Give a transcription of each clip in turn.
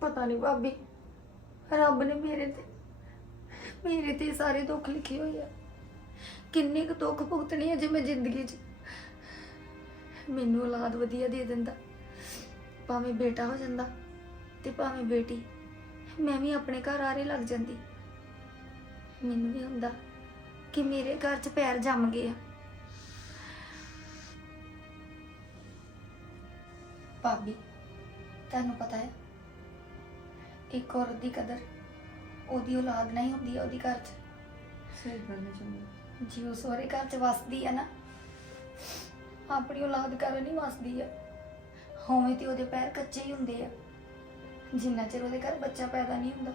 ਪਤਾ ਨਹੀਂ ਭਾਬੀ, ਰੱਬ ਨੇ ਮੇਰੇ ਤੇ ਮੇਰੇ ਤੇ ਸਾਰੇ ਦੁੱਖ ਲਿਖੇ ਹੋਏ ਆ। ਕਿੰਨੇ ਕੁ ਦੁੱਖ ਭੁਗਤਣੇ ਆ ਜੇ ਮੈਂ ਜ਼ਿੰਦਗੀ 'ਚ। ਮੈਨੂੰ ਔਲਾਦ ਵਧੀਆ ਦੇ ਦਿੰਦਾ, ਭਾਵੇਂ ਬੇਟਾ ਹੋ ਜਾਂਦਾ ਤੇ ਭਾਵੇਂ ਬੇਟੀ, ਮੈਂ ਵੀ ਆਪਣੇ ਘਰ ਆਰੇ ਲੱਗ ਜਾਂਦੀ। ਮੈਨੂੰ ਵੀ ਹੁੰਦਾ ਕਿ ਮੇਰੇ ਘਰ 'ਚ ਪੈਰ ਜੰਮ ਗਏ ਆ। ਭਾਬੀ, ਤੁਹਾਨੂੰ ਪਤਾ ਹੈ ਇੱਕ ਔਰਤ ਦੀ ਕਦਰ ਉਹਦੀ ਔਲਾਦ ਨਹੀਂ ਹੁੰਦੀ ਉਹਦੀ ਘਰ 'ਚ। ਸਹੀ ਗੱਲ ਹੈ ਚੰਗੀ। ਜੀ ਉਹ ਸਹੁਰੇ ਘਰ 'ਚ ਵਸਦੀ ਹੈ ਨਾ ਆਪਣੀ ਔਲਾਦ ਕਾਰਨ ਨਹੀਂ ਵਸਦੀ ਹੈ ਹੋਵੇਂ ਤੇ ਉਹਦੇ ਪੈਰ ਕੱਚੇ ਹੀ ਹੁੰਦੇ ਆ। ਜਿੰਨਾ ਚਿਰ ਉਹਦੇ ਘਰ ਬੱਚਾ ਪੈਦਾ ਨਹੀਂ ਹੁੰਦਾ।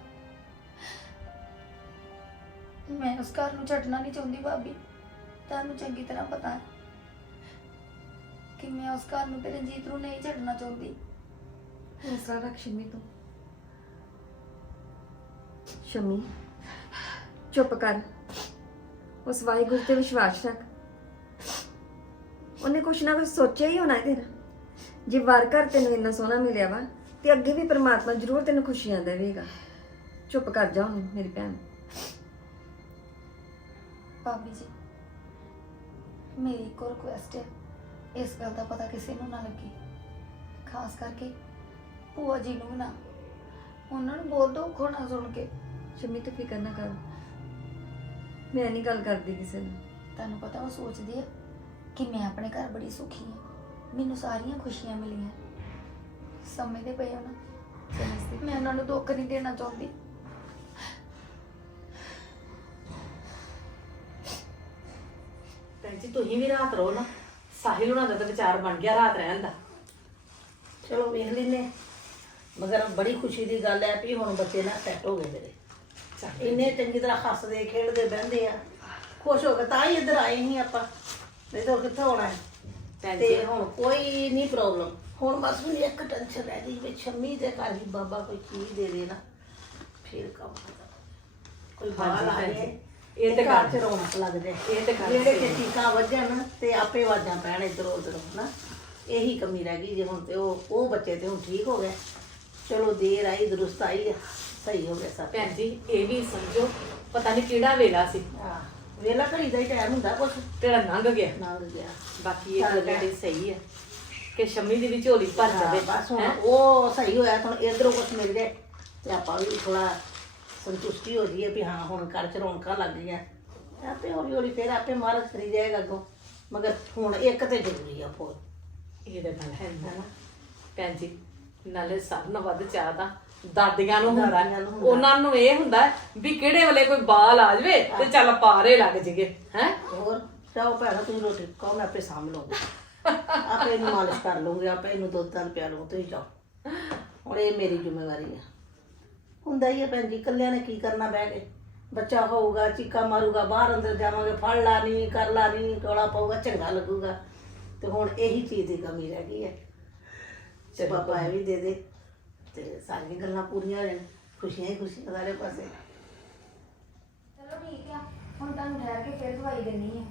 ਮੈਂ ਉਸ ਘਰ ਨੂੰ ਛੱਡਣਾ ਨਹੀਂ ਚਾਹੁੰਦੀ ਭਾਬੀ। ਤੁਹਾਨੂੰ ਚੰਗੀ ਤਰ੍ਹਾਂ ਪਤਾ ਹੈ ਕਿ ਮੈਂ ਉਸ ਘਰ ਨੂੰ ਤੇ ਰਣਜੀਤ ਨੂੰ ਨਹੀਂ ਛੱਡਣਾ ਚਾਹੁੰਦੀ। ਹੌਸਲਾ ਰੱਖ ਸ਼ਮੀ ਤੂੰ। ਸ਼ਮੀ ਚੁੱਪ ਕਰ। ਉਸ ਵਾਹਿਗੁਰੂ ਤੇ ਵਿਸ਼ਵਾਸ ਰੱਖ। ਉਹਨੇ ਕੁਛ ਨਾ ਕੁਛ ਸੋਚਿਆ ਹੀ ਹੋਣਾ ਤੇਰਾ ਜੇ ਵਾਰ ਘਰ ਤੈਨੂੰ ਇੰਨਾ ਸੋਹਣਾ ਮਿਲਿਆ ਵਾ, ਤੇ ਅੱਗੇ ਵੀ ਪ੍ਰਮਾਤਮਾ ਜ਼ਰੂਰ ਤੈਨੂੰ ਖੁਸ਼ੀਆਂ ਦੇਵੇਗਾ ਚੁੱਪ ਕਰ ਜਾ ਹੁਣ, ਮੇਰੀ ਭੈਣ। ਭਾਬੀ ਜੀ, ਮੇਰੀ ਇੱਕ ਰਿਕੁਐਸਟ ਹੈ। ਇਸ ਗੱਲ ਦਾ ਪਤਾ ਕਿਸੇ ਨੂੰ ਨਾ ਲੱਗੇ। ਖਾਸ ਕਰਕੇ ਭੂਆ ਜੀ ਨੂੰ ਵੀ ਨਾ। ਉਹਨਾਂ ਨੂੰ ਬਹੁਤ ਦੁੱਖ ਹੋਣਾ ਸੁਣ ਕੇ। ਸ਼ਮੀ ਤੂੰ ਫਿਕਰ ਨਾ ਕਰ। ਮੈਂ ਨਹੀਂ ਗੱਲ ਕਰਦੀ ਕਿਸੇ ਨੂੰ। ਤੁਹਾਨੂੰ ਪਤਾ ਉਹ ਸੋਚਦੇ ਆ ਕਿ ਮੈਂ ਆਪਣੇ ਘਰ ਬੜੀ ਸੁਖੀ ਹਾਂ ਮੈਨੂੰ ਸਾਰੀਆਂ ਖੁਸ਼ੀਆਂ ਮਿਲੀਆਂ। ਸਮਝਦੇ ਪਏ ਹੋ ਨਾ? ਸਮਝਦੇ। ਮੈਂ ਉਹਨਾਂ ਨੂੰ ਦੁੱਖ ਨਹੀਂ ਦੇਣਾ ਚਾਹੁੰਦੀ। ਭੈਣ ਜੀ ਤੁਸੀਂ ਵੀ ਰਾਤ ਰਹੋ ਨਾ। ਸਾਹਿਲ ਉਹਨਾਂ ਦਾ ਤਾਂ ਵਿਚਾਰ ਬਣ ਗਿਆ ਰਾਤ ਰਹਿਣ ਦਾ। ਚਲੋ ਵੇਖ ਲੈਨੇ ਮਗਰ ਬੜੀ ਖੁਸ਼ੀ ਦੀ ਗੱਲ ਹੈ ਵੀ ਹੁਣ ਬੱਚੇ ਨਾ ਸੈੱਟ ਹੋ ਗਏ ਮੇਰੇ। ਇੰਨੇ ਚੰਗੀ ਤਰ੍ਹਾਂ ਹੱਸਦੇ ਖੇਡਦੇ ਬਹਿੰਦੇ ਆ। ਖੁਸ਼ ਹੋ ਕੇ ਤਾਂ ਹੀ ਇੱਧਰ ਆਏ ਨਹੀਂ ਆਪਾਂ। ਨਹੀਂ ਤਾਂ ਕਿੱਥੇ ਹੋਣਾ ਹੈ? ਤੇ ਹੁਣ ਕੋਈ ਨਹੀਂ ਪ੍ਰੋਬਲਮ ਹੁਣ ਬਸ ਮੈਨੂੰ ਇੱਕ ਟੈਨਸ਼ਨ ਰਹਿ ਗਈ ਵੀ ਸ਼ੰਮੀ ਦੇ ਘਰ ਹੀ ਬਾਬਾ ਕੋਈ ਚੀਜ਼ ਦੇ ਦੇ ਨਾ ਫਿਰ ਕੰਮ ਕੋਈ ਬਾਹਰ ਆ। ਜਾਏ ਇਹ ਤੇ ਘਰ ਚ ਰੌਣਕ ਲੱਗ ਜਾਏ ਇਹ ਤੇ ਗੱਲ ਜਿਹੜੇ ਕਿ। ਚੀਕਾਂ ਵੱਜਣ ਤੇ ਆਪੇ ਵਾਜਾਂ ਪੈਣ ਇੱਧਰ ਉੱਧਰ ਨਾ ਇਹੀ ਕਮੀ ਰਹਿ ਗਈ ਜੇ ਹੁਣ ਤੇ ਉਹ ਉਹ ਬੱਚੇ ਤੇ ਹੁਣ ਠੀਕ ਹੋ ਗਏ। ਚਲੋ ਦੇਰ ਆਈ ਦਰੁਸਤ ਆਈ ਸਹੀ ਹੋ ਗਿਆ ਸਭ ਭੈਣ ਜੀ ਇਹ ਵੀ ਸਮਝੋ ਪਤਾ ਨਹੀਂ ਕਿਹੜਾ ਵੇਲਾ ਸੀ। ਹਾਂ ਵੇਲਾ ਘੜੀ ਦਾ ਹੀ ਟਾਈਮ ਹੁੰਦਾ ਕੁਛ। ਤੇਰਾ ਲੰਘ ਗਿਆ। ਲੰਘ ਗਿਆ। ਬਾਕੀ ਇਹ ਚੱਲ ਗੱਲ ਗਿਆ। ਤੁਹਾਡੀ ਸਹੀ ਹੈ। ਕਿ ਸ਼ਮੀ ਦੀ ਵੀ ਝੋਲੀ ਭਰ ਜਾਵੇ। ਹਾਂ, ਬਸ ਹੁਣ ਹੈਂ? ਉਹ ਸਹੀ ਹੋਇਆ ਹੁਣ ਇਧਰੋਂ ਕੁਛ ਮਿਲ ਜਾਏ ਤੇ ਆਪਾਂ ਵੀ ਥੋੜਾ ਸੰਤੁਸ਼ਟੀ ਹੋ ਜਾਈਏ ਵੀ ਹਾਂ ਹੁਣ ਘਰ ਚ ਰੌਣਕਾਂ ਲੱਗ ਗਈਆਂ। ਆਪੇ ਹੌਲੀ ਹੌਲੀ ਫਿਰ ਆਪੇ ਮਾਰਚ ਕਰੀ ਜਾਏਗਾ ਅੱਗੋਂ। ਮਗਰ ਹੁਣ ਇੱਕ ਤੇ ਜ਼ਰੂਰੀ ਆ ਫੋਨ ਇਹ ਤਾਂ ਗੱਲ ਹੈ ਹੈਨਾ ਭੈਣ ਜੀ ਨਾਲੇ ਸਭ ਨੂੰ ਵੱਧ ਚਾਹ ਤਾਂ ਦਾਦੀਆਂ ਨੂੰ ਹੁੰਦਾ। ਦਾਦੀਆਂ ਨੂੰ ਹੁੰਦਾ। ਉਹਨਾਂ ਨੂੰ ਇਹ ਹੁੰਦਾ ਵੀ ਕਿਹੜੇ ਵੇਲੇ ਕੋਈ ਬਾਲ ਆ ਜਾਵੇ ਤੇ ਚੱਲ ਪਾਰੇ ਲੱਗ ਜੀਗੇ ਹੈ? ਹੋਰ ਜਾਓ ਭੈਣਾ ਤੁਸੀਂ ਰੋਟੀ ਪਕਾਓ ਮੈਂ ਆਪੇ ਸਾਂਭ ਲਵਾਂਗੀ ਆਪੇ ਇਹਨੂੰ ਮਾਲਿਸ਼ ਕਰ ਲੂੰਗੀ ਆਪੇ ਇਹਨੂੰ ਦੁੱਧ ਦਲ ਪਿਆ ਲੂੰ ਤੁਸੀਂ ਜਾਓ। ਹੁਣ ਇਹ ਮੇਰੀ ਜ਼ਿੰਮੇਵਾਰੀ ਆ। ਹੁੰਦਾ ਹੀ ਹੈ ਭੈਣ ਜੀ ਇਕੱਲਿਆਂ ਨੇ ਕੀ ਕਰਨਾ ਬਹਿ ਕੇ? ਬੱਚਾ ਹੋਊਗਾ ਚੀਕਾ ਮਾਰੂਗਾ ਬਾਹਰ ਅੰਦਰ ਜਾਵਾਂਗੇ ਫੜ ਲਾ ਨਹੀਂ ਕਰ ਲਾ ਨਹੀਂ ਕੋਲਾ ਪਊਗਾ ਚੰਗਾ ਲੱਗੂਗਾ। ਤੇ ਹੁਣ ਇਹੀ ਚੀਜ਼ ਦੀ ਕਮੀ ਰਹਿ ਗਈ ਹੈ। ਤੇ ਬਾਬਾ ਇਹ ਵੀ ਦੇ ਦੇ। ਤੇ ਸਾਰੀਆਂ ਗੱਲਾਂ ਪੂਰੀਆਂ ਹੋ ਜਾਣ ਖੁਸ਼ੀਆਂ ਹੀ ਖੁਸ਼ੀਆਂ ਸਾਰੇ ਪਾਸੇ ਚਲੋ ਠੀਕ ਆ ਹੁਣ ਤੁਹਾਨੂੰ ਠਹਿਰ ਕੇ ਫਿਰ ਦਵਾਈ ਦੇਣੀ ਹੈ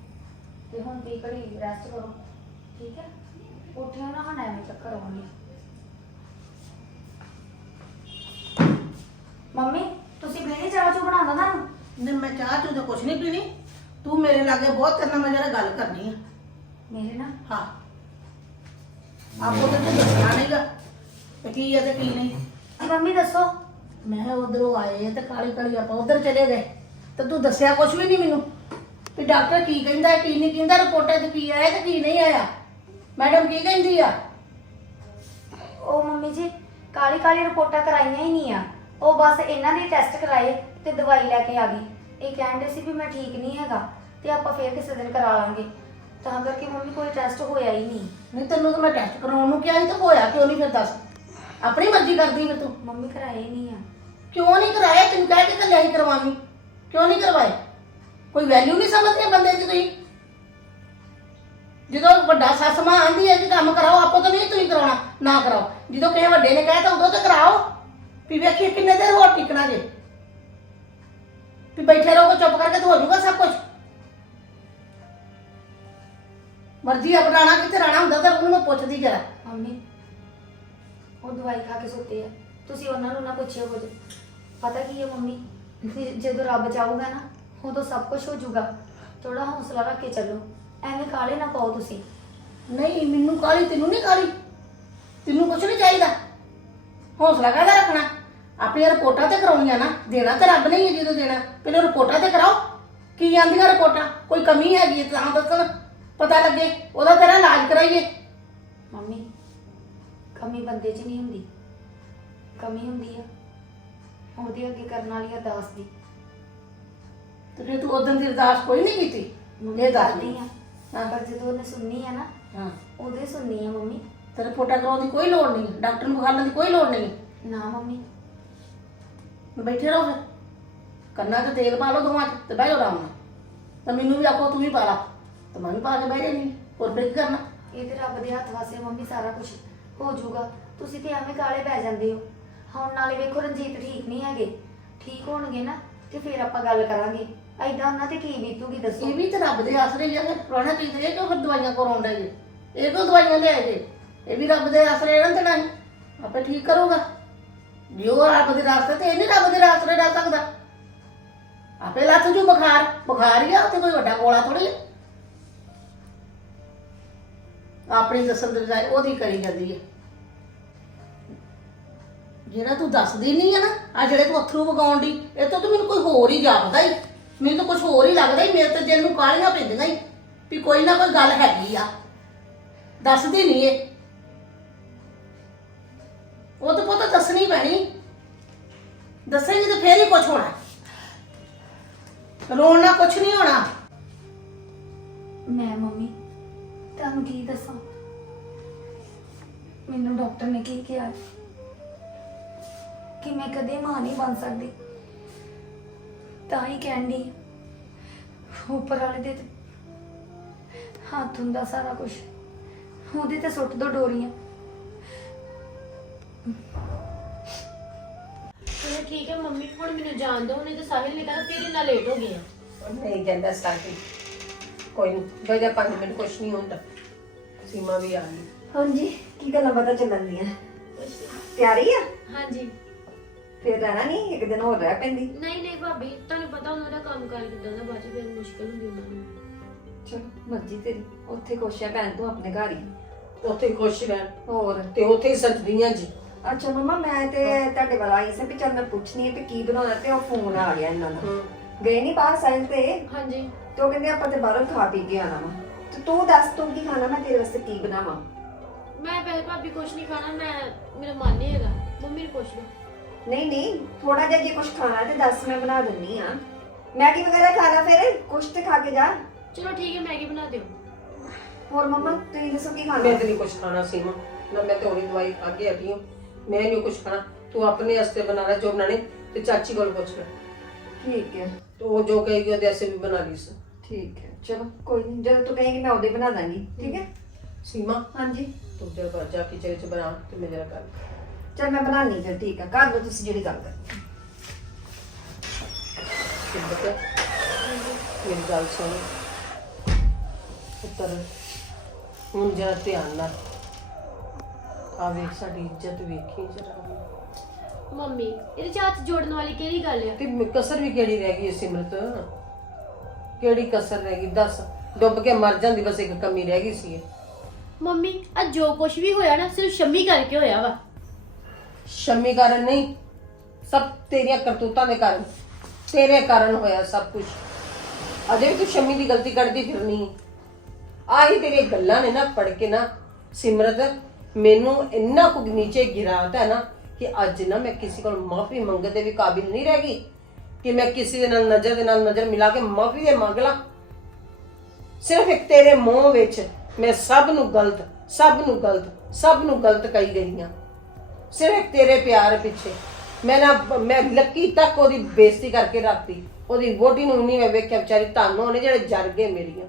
ਤੇ ਹੁਣ ਦੀ ਘੜੀ ਰੈਸਟ ਕਰੋ ਠੀਕ ਹੈ ਉੱਠਿਓ ਨਾ ਹੁਣ ਐਵੇਂ ਚੱਕਰ ਆਉਣਗੇ ਮੰਮੀ ਤੁਸੀਂ ਪੀਣੀ ਚਾਹ ਚੋ ਬਣਾਉਂਦਾ ਤੁਹਾਨੂੰ ਨਹੀਂ ਮੈਂ ਚਾਹ ਚੂਹ ਤਾਂ ਕੁਛ ਨਹੀਂ ਪੀਣੀ ਤੂੰ ਮੇਰੇ ਲਾਗੇ ਬਹੁਤ ਕਰਨਾ ਮੈਂ ਜਰਾ ਗੱਲ ਕਰਨੀ ਆ ਮੇਰੇ ਨਾ ਹਾਂ ਆਪੋ ਤੇ ਤੂੰ ਦੱਸਣਾ ਨਹੀਂਗਾ ਤੇ ਕੀ ਹੈ ਤੇ ਕੀ ਨਹੀਂ? ਮੰਮੀ ਦੱਸੋ। ਮੈਂ ਉਧਰੋਂ ਆਏ ਤੇ ਕਾਲੀ ਕਾਲੀ ਆਪਾਂ ਉਧਰ ਚਲੇ ਗਏ। ਤੇ ਤੂੰ ਦੱਸਿਆ ਕੁਛ ਵੀ ਨਹੀਂ ਮੈਨੂੰ? ਵੀ ਡਾਕਟਰ ਕੀ ਕਹਿੰਦਾ ਹੈ, ਕੀ ਨਹੀਂ ਕਹਿੰਦਾ ਰਿਪੋਰਟਾਂ 'ਚ ਕੀ ਆਇਆ ਤੇ ਕੀ ਨਹੀਂ ਆਇਆ? ਮੈਡਮ ਕੀ ਕਹਿੰਦੀ ਆ? ਉਹ ਮੰਮੀ ਜੀ ਕਾਲੀ ਕਾਲੀ ਰਿਪੋਰਟਾਂ ਕਰਾਈਆਂ ਹੀ ਨਹੀਂ ਆ। ਉਹ ਬਸ ਇਹਨਾਂ ਦੇ ਟੈਸਟ ਕਰਾਏ ਤੇ ਦਵਾਈ ਲੈ ਕੇ ਆ ਗਈ। ਇਹ ਕਹਿੰਦੇ ਸੀ ਵੀ ਮੈਂ ਠੀਕ ਨਹੀਂ ਹੈਗਾ ਤੇ ਆਪਾਂ ਫੇਰ ਕਿਸੇ ਦਿਨ ਕਰਾ ਲਾਂਗੇ। ਤਾਂ ਕਰਕੇ ਮੰਮੀ ਕੋਈ ਟੈਸਟ ਹੋਇਆ ਹੀ ਨਹੀਂ। ਨਹੀਂ ਤੈਨੂੰ ਤਾਂ ਮੈਂ ਟੈਸਟ ਕਰਾਉਣ ਨੂੰ ਕਿਹਾ ਸੀ ਤੇ ਹੋਇਆ ਕਿਉਂ ਨਹੀਂ ਫਿਰ ਦੱਸ। ਆਪਣੀ ਮਰਜ਼ੀ ਕਰਦੀ ਫਿਰ ਤੂੰ। ਮੰਮੀ ਕਰਾਏ ਹੀ ਨਹੀਂ ਆ। ਕਿਉਂ ਨਹੀਂ ਕਰਾਇਆ ਤੈਨੂੰ ਕਹਿ ਕੇ ਕੱਲਿਆ ਹੀ ਕਰਵਾਵੀਂ। ਕਿਉਂ ਨਹੀਂ ਕਰਵਾਏ? ਕੋਈ ਵੈਲਿਊ ਨਹੀਂ ਸਮਝਦੇ ਬੰਦੇ ਦੀ ਤੁਸੀਂ? ਜਦੋਂ ਵੱਡਾ ਸੱਸ ਮਾਂ ਆਂਦੀ ਹੈ ਕਿ ਕੰਮ ਕਰਾਓ ਆਪੋ ਤਾਂ ਨਹੀਂ ਤੁਸੀਂ ਕਰਾਉਣਾ ਨਾ ਕਰਾਓ। ਜਦੋਂ ਕਿਸੇ ਵੱਡੇ ਨੇ ਕਹਿਤਾ ਉਦੋਂ ਤਾਂ ਕਰਾਓ। ਵੀ ਵੇਖੀ ਕਿੰਨੇ ਦੇਰ ਹੋਰ ਟਿਕਣਾ ਜੇ। ਵੀ ਬੈਠੇ ਰਹੋਗੇ ਚੁੱਪ ਕਰਕੇ ਤਾਂ ਹੋ ਜਾਊਗਾ ਸਭ ਕੁਝ ਮਰਜ਼ੀ ਆਪਣਾਣਾ ਕਿੱਥੇ ਰਹਿਣਾ ਹੁੰਦਾ ਤਾਂ ਉਹਨੂੰ ਮੈਂ ਪੁੱਛਦੀ ਜਰਾ। ਮੰਮੀ ਉਹ ਦਵਾਈ ਖਾ ਕੇ ਸੁੱਤੇ ਆ। ਤੁਸੀਂ ਉਹਨਾਂ ਨੂੰ ਨਾ ਪੁੱਛਿਓ ਕੁਝ। ਪਤਾ ਕੀ ਹੈ ਮੰਮੀ? ਜੇ- ਜਦੋਂ ਰੱਬ ਚਾਹੂਗਾ ਨਾ ਉਦੋਂ ਸਭ ਕੁਝ ਹੋ ਜਾਊਗਾ। ਥੋੜਾ ਹੌਸਲਾ ਰੱਖ ਕੇ ਚੱਲੋ। ਐਵੇਂ ਕਾਲੇ ਨਾ ਪਾਓ ਤੁਸੀਂ। ਨਹੀਂ ਮੈਨੂੰ ਕਾਲੀ ਤੈਨੂੰ ਨਹੀਂ ਕਾਲੀ ਤੈਨੂੰ ਕੁਛ ਨਹੀਂ ਚਾਹੀਦਾ। ਹੌਸਲਾ ਕਾਹਦਾ ਰੱਖਣਾ? ਆਪਣੀਆਂ ਰਿਪੋਰਟਾਂ ਤੇ ਕਰਾਉਣੀਆਂ ਨਾ। ਦੇਣਾ ਤਾਂ ਰੱਬ ਨੇ ਹੀ ਹੈ ਜਦੋਂ ਦੇਣਾ। ਪਹਿਲਾਂ ਰਿਪੋਰਟਾਂ ਤੇ ਕਰਾਓ। ਕੀ ਆਂਦੀਆਂ ਰਿਪੋਰਟਾਂ? ਕੋਈ ਕਮੀ ਹੈਗੀ ਹੈ ਤਾਂ ਦੱਸਣ। ਪਤਾ ਲੱਗੇ। ਉਹਦਾ ਤੇਰਾ ਇਲਾਜ ਕਰਾਈਏ। ਮੰਮੀ ਕਮੀ ਬੰਦੇ 'ਚ ਨਹੀਂ ਹੁੰਦੀ। ਕਮੀ ਹੁੰਦੀ ਆ। ਉਹਦੇ ਅੱਗੇ ਕਰਨ ਵਾਲੀ ਅਰਦਾਸ ਦੀ। ਤੇ ਫਿਰ ਤੂੰ ਉਦੋਂ ਦੀ ਅਰਦਾਸ ਕੋਈ ਨਹੀਂ ਕੀਤੀ? ਇਹ ਦੱਸ ਕਰਦੀ ਆ। ਹਾਂ। ਪਰ ਜਦੋਂ ਉਹਨੇ ਸੁਣਨੀ ਆ ਨਾ ਹਾਂ। ਉਹਦੇ ਸੁਣਨੀ ਆ ਮੰਮੀ। ਤੇ ਰਿਪੋਰਟਾਂ ਕਰਾਉਣ ਦੀ ਕੋਈ ਲੋੜ ਨਹੀਂ? ਡਾਕਟਰ ਨੂੰ ਵਿਖਾਉਣ ਦੀ ਕੋਈ ਲੋੜ ਨਹੀਂ? ਨਾ ਮੰਮੀ। ਬੈਠੇ ਰਹੋ ਫਿਰ। ਕੰਨਾਂ ਤੇ ਤੇਲ ਪਾ ਲਓ ਦੋਵਾਂ 'ਚ ਤੇ ਬਹਿ ਜਾਓ ਆਰਾਮ ਨਾਲ। ਤਾਂ ਮੈਨੂੰ ਵੀ ਆਖੋ ਤੂੰ ਵੀ ਪਾ ਲਾ। ਤੇ ਮੈਂ ਵੀ ਪਾ ਕੇ ਬਹਿ ਜਾਣੀ ਹੋਰ ਫਿਰ ਕੀ ਕਰਨਾ? ਇਹ ਤੇ ਰੱਬ ਦੇ ਹੱਥ ਵਾਸੇ ਮੰਮੀ ਸਾਰਾ ਕੁਝ ਹੋ ਜਾਊਗਾ। ਤੁਸੀਂ ਤੇ ਐਵੇਂ ਕਾਲੇ ਪੈ ਜਾਂਦੇ ਹੋ। ਹੁਣ ਨਾਲੇ ਵੇਖੋ ਰਣਜੀਤ ਠੀਕ ਨਹੀਂ ਹੈਗੇ। ਠੀਕ ਹੋਣਗੇ ਨਾ, ਤੇ ਫਿਰ ਆਪਾਂ ਗੱਲ ਕਰਾਂਗੇ। ਐਦਾਂ ਉਹਨਾਂ ਤੇ ਕੀ ਬੀਤੂਗੀ ਦੱਸੋ। ਇਹ ਵੀ ਤਾਂ ਰੱਬ ਦੇ ਆਸਰੇ ਹੀ ਆ ਕਿ ਪੁਰਾਣਾ ਚੀਜ਼ ਹੈ ਕਿਉਂ ਫਿਰ ਦਵਾਈਆਂ ਕਰਾਉਂਦਾ ਜੀ? ਇਹ ਕਿਉਂ ਦਵਾਈਆਂ ਲੈ ਜੇ? ਇਹ ਵੀ ਰੱਬ ਦੇ ਆਸਰੇ ਰਹਿਣ ਤੇ ਨਹੀਂ ਆਪੇ ਠੀਕ ਕਰੂਗਾ। ਜੇ ਉਹ ਰੱਬ ਦੇ ਰਾਸਤੇ ਤੇ ਇਹ ਨਹੀਂ ਰੱਬ ਦੇ ਆਸਰੇ ਰਹਿ ਸਕਦਾ। ਆਪੇ ਲੱਥ ਜੂ ਬੁਖਾਰ। ਬੁਖਾਰ ਹੀ ਆ, ਉੱਥੇ ਕੋਈ ਵੱਡਾ ਕੋਲਾ ਥੋੜੀ ਆਪਣੀ ਦੱਸਣ ਦੇ ਬਜਾਏ ਉਹਦੀ ਕਰੀ ਜਾਂਦੀ ਹੈ। ਜਿਹੜਾ ਤੂੰ ਦੱਸਦੀ ਨਹੀਂ ਹੈ ਨਾ, ਆ ਜਿਹੜੇ ਤੂੰ ਅਥਰੂ ਵਗਾਉਣ ਦੀ ਇਹ ਤੋਂ ਤੂੰ ਮੈਨੂੰ ਕੋਈ ਹੋਰ ਹੀ ਜਾਪਦਾ ਹੀ ਮੈਨੂੰ ਤਾਂ ਕੁਝ ਹੋਰ ਹੀ ਲੱਗਦਾ ਹੀ ਮੇਰੇ ਤਾਂ ਦਿਲ ਨੂੰ ਕਾਲੀਆਂ ਪੈਂਦੀਆਂ ਹੀ ਵੀ ਕੋਈ ਨਾ ਕੋਈ ਗੱਲ ਹੈਗੀ ਆ। ਦੱਸਦੀ ਨਹੀਂ ਇਹ। ਉਹ ਤਾਂ ਪੁੱਤ ਦੱਸਣੀ ਪੈਣੀ। ਦੱਸੇਗੀ ਤਾਂ ਫੇਰ ਹੀ ਕੁਝ ਹੋਣਾ। ਰੋਣ ਨਾਲ ਕੁਝ ਨਹੀਂ ਹੋਣਾ। ਮੈਂ ਮੰਮੀ ਤੁਹਾਨੂੰ ਕੀ ਦੱਸਾਂ? ਮੈਨੂੰ ਡਾਕਟਰ ਨੇ ਕੀ ਕਿਹਾ ਕਿ ਮੈਂ ਕਦੇ ਮਾਂ ਨਹੀਂ ਬਣ ਸਕਦੀ। ਤਾਂ ਹੀ ਕਹਿੰਦੀ ਉੱਪਰ ਵਾਲੇ ਦੇ ਤੇ ਹੱਥ ਹੁੰਦਾ ਸਾਰਾ ਕੁਝ ਉਹਦੇ ਤੇ ਸੁੱਟ ਦੋ ਡੋਰੀਆਂ। ਚਲੋ ਠੀਕ ਹੈ ਮੰਮੀ ਹੁਣ ਮੈਨੂੰ ਜਾਣ ਦਿਓ ਨਹੀਂ ਤਾਂ ਸਾਹਿਲ ਨੇ ਕਹਿਣਾ ਫਿਰ ਇੰਨਾ ਲੇਟ ਹੋ ਗਏ ਆ। ਨਹੀਂ ਜਾਂਦਾ ਸਾਡੀ ਕੋਈ ਨਹੀਂ ਦੋ ਜਾਂ ਪੰਜ ਮਿੰਟ ਕੁਛ ਨਹੀਂ ਹੁੰਦਾ। ਸੀਮਾ ਵੀ ਆ ਗਈ। ਹਾਂਜੀ ਕੀ ਗੱਲਾਂ ਪਤਾ ਚੱਲਣ ਦੀਆਂ? ਤਿਆਰੀ ਆ? ਹਾਂਜੀ। ਫਿਰ ਰਹਿਣਾ ਨਹੀਂ ਇੱਕ ਦਿਨ ਹੋਰ ਰਹਿ ਪੈਂਦੀ। ਨਹੀਂ ਨਹੀਂ ਭਾਬੀ ਤੁਹਾਨੂੰ ਪਤਾ ਉਹਨਾਂ ਦਾ ਕੰਮ ਕਾਰ ਕਿਦਾਂ ਦਾ ਬਾਅਦ ਚ ਫਿਰ ਮੁਸ਼ਕਲ ਹੁੰਦੀ ਉਹਨਾਂ ਨੂੰ। ਚਲੋ ਮਰਜ਼ੀ ਤੇਰੀ। ਉੱਥੇ ਖੁਸ਼ ਆ ਭੈਣ ਤੂੰ ਆਪਣੇ ਘਰ ਹੀ। ਉੱਥੇ ਹੀ ਖੁਸ਼ ਰਹਿਣ ਹੋਰ? ਤੇ ਉੱਥੇ ਹੀ ਸੱਜਦੀਆਂ ਜੀ। ਅੱਛਾ ਮਮਾ ਮੈਂ ਤੇ ਤੁਹਾਡੇ ਵੱਲ ਆਈ ਸੀ ਵੀ ਚੱਲ ਮੈਂ ਪੁੱਛਣੀ ਹੈ ਵੀ ਕੀ ਬਣਾਉਣਾ ਤੇ ਉਹ ਫੋਨ ਆ ਗਿਆ ਇਹਨਾਂ ਦਾ। ਗਏ ਨਹੀਂ ਬਾਹਰ ਸਾਈਡ ਤੇ? ਹਾਂਜੀ। ਤੇ ਉਹ ਕਹਿੰਦੇ ਆਪਾਂ ਤੇ ਬਾਹਰੋਂ ਖਾ ਪੀ ਕੇ ਆਣਾ ਵਾ। ਤੇ ਤੂੰ ਦੱਸ ਤੂੰ ਕੀ ਖਾਣਾ ਮੈਂ ਤੇਰੇ ਵਾਸਤੇ ਕੀ ਬਣਾਵਾਂ? ਮੈਂ ਪਹਿਲੇ ਭਾਬੀ ਕੁਛ ਨਹੀਂ ਖਾਣਾ ਮੈਂ ਮੇਰਾ ਮਨ ਨਹੀਂ ਹੈਗਾ। ਮੰਮੀ ਨੂੰ ਪੁੱਛ ਲਓ। ਨਹੀਂ ਨਹੀਂ ਥੋੜਾ ਜਿਹਾ ਜੇ ਕੁਝ ਖਾਣਾ ਤੇ ਦੱਸ ਮੈਂ ਬਣਾ ਦਿੰਨੀ ਆ। ਮੈਗੀ ਵਗੈਰਾ ਖਾਣਾ ਫਿਰ ਕੁਛ ਤੇ ਖਾ ਕੇ ਜਾ। ਚਲੋ ਠੀਕ ਹੈ ਮੈਗੀ ਬਣਾ ਦਿਓ। ਹੋਰ ਮਮਾ ਤੁਸੀਂ ਦੱਸੋ ਕੀ ਖਾਣਾ? ਮੈਂ ਤੇ ਨਹੀਂ ਕੁਛ ਖਾਣਾ ਸੀਮਾ। ਨਾ ਮੈਂ ਤੇ ਉਹਦੀ ਦਵਾਈ ਖਾ ਕੇ ਹਟੀ ਹਾਂ। ਮੈਂ ਨਹੀਂ ਕੁਛ ਖਾਣਾ। ਤੂੰ ਆਪਣੇ ਵਾਸਤੇ ਬਣਾ ਲੈ ਜੋ ਬਣਾਣੇ ਤੇ ਚਾਚੀ ਕੋਲ ਪੁੱਛ ਲੈ। ਠੀਕ ਹੈ। ਤੇ ਉਹ ਜੋ ਕਹੇਗੀ ਉਹਦੇ ਵਾਸਤੇ ਵੀ ਬਣਾ ਲਈ ਸੀ। ਠੀਕ ਹੈ। ਚਲੋ ਕੋਈ ਨਹੀਂ ਜਦੋਂ ਤੂੰ ਕਹੇਂਗੀ ਮੈਂ ਉਹਦੇ ਬਣਾ ਦਾਂਗੀ ਠੀਕ ਹੈ? ਸੀਮਾ? ਹਾਂਜੀ। ਤੂੰ ਜੇ ਘਰ ਜਾ ਕੇ ਚ ਬਣਾ ਤੇ ਮੈਂ ਜਰਾ ਕਰ। ਚਲ ਮੈਂ ਬਣਾਣੀ ਫਿਰ ਠੀਕ ਹੈ ਕਰ ਦੋ ਤੁਸੀਂ ਜਿਹੜੀ ਗੱਲ ਕਰ ਸਿੱਧਕ ਮੇਰੀ ਗੱਲ ਸੁਣ। ਪੁੱਤਰ ਹੁਣ ਜਰਾ ਧਿਆਨ ਨਾਲ। ਆ ਵੇਖ ਸਾਡੀ ਇੱਜ਼ਤ ਵੇਖੀ ਜਰਾ ਮੰਮੀ ਇਹਦੇ ਚ ਹੱਥ ਜੋੜਨ ਵਾਲੀ ਕਿਹੜੀ ਗੱਲ ਆ? ਤੇ ਮ- ਕਸਰ ਵੀ ਕਿਹੜੀ ਰਹਿ ਗਈ ਹੈ ਸਿਮਰਤ? ਕਿਹੜੀ ਕਸਰ ਰਹਿ ਗਈ? ਦੱਸ। ਡੁੱਬ ਕੇ ਮਰ ਜਾਂਦੀ ਬਸ ਇੱਕ ਕਮੀ ਰਹਿ ਗਈ ਸੀ ਮੰਮੀ ਅੱਜ ਜੋ ਕੁਛ ਵੀ ਹੋਇਆ ਨਾ ਸਿਰਫ ਸ਼ੰਮੀ ਕਰਕੇ ਹੋਇਆ ਵਾ। ਸ਼ਮੀ ਕਾਰਨ ਨਹੀਂ ਸਭ ਤੇਰੀਆਂ ਕਰਤੂਤਾਂ ਦੇ ਕਾਰਨ। ਤੇਰੇ ਕਾਰਨ ਹੋਇਆ ਸਭ ਕੁਝ ਅਜੇ ਵੀ ਤੂੰ ਸ਼ਮੀ ਦੀ ਗਲਤੀ ਕੱਢਦੀ ਫਿਰਨੀ ਹੈ। ਆਹੀ ਤੇਰੀਆਂ ਗੱਲਾਂ ਨੇ ਨਾ ਪੜ ਕੇ ਨਾ। ਸਿਮਰਤ ਮੈਨੂੰ ਇੰਨਾ ਕੁ ਨੀਚੇ ਗਿਰਾਤਾ ਹੈ ਨਾ ਕਿ ਅੱਜ ਨਾ ਮੈਂ ਕਿਸੇ ਕੋਲ ਮਾਫੀ ਮੰਗਣ ਦੇ ਵੀ ਕਾਬਿਲ ਨਹੀਂ ਰਹਿ ਗਈ। ਕਿ ਮੈਂ ਕਿਸੇ ਦੇ ਨਾਲ ਨਜ਼ਰ ਦੇ ਨਾਲ ਨਜ਼ਰ ਮਿਲਾ ਕੇ ਮਾਫੀ ਦੇ ਮੰਗ ਲਾਂ। ਸਿਰਫ ਇੱਕ ਤੇਰੇ ਮੂੰਹ ਵਿੱਚ ਮੈਂ ਸਭ ਨੂੰ ਗਲਤ, ਸਭ ਨੂੰ ਗਲਤ, ਸਭ ਨੂੰ ਗਲਤ ਕਹੀ ਗਈ ਹਾਂ। ਸਿਰਫ ਤੇਰੇ ਪਿਆਰ ਪਿੱਛੇ ਮੈਂ ਨਾ ਮੈਂ ਲੱਕੀ ਤੱਕ ਉਹਦੀ ਬੇਇੱਜ਼ਤੀ ਕਰਕੇ ਰੱਖਤੀ। ਉਹਦੀ ਵੋਟੀ ਨੂੰ ਨਹੀਂ ਮੈਂ ਵੇਖਿਆ ਵਿਚਾਰੀ, ਧੰਨ ਹੋਣੇ ਜਿਹੜੇ ਜਰ ਗਏ ਮੇਰੀਆਂ।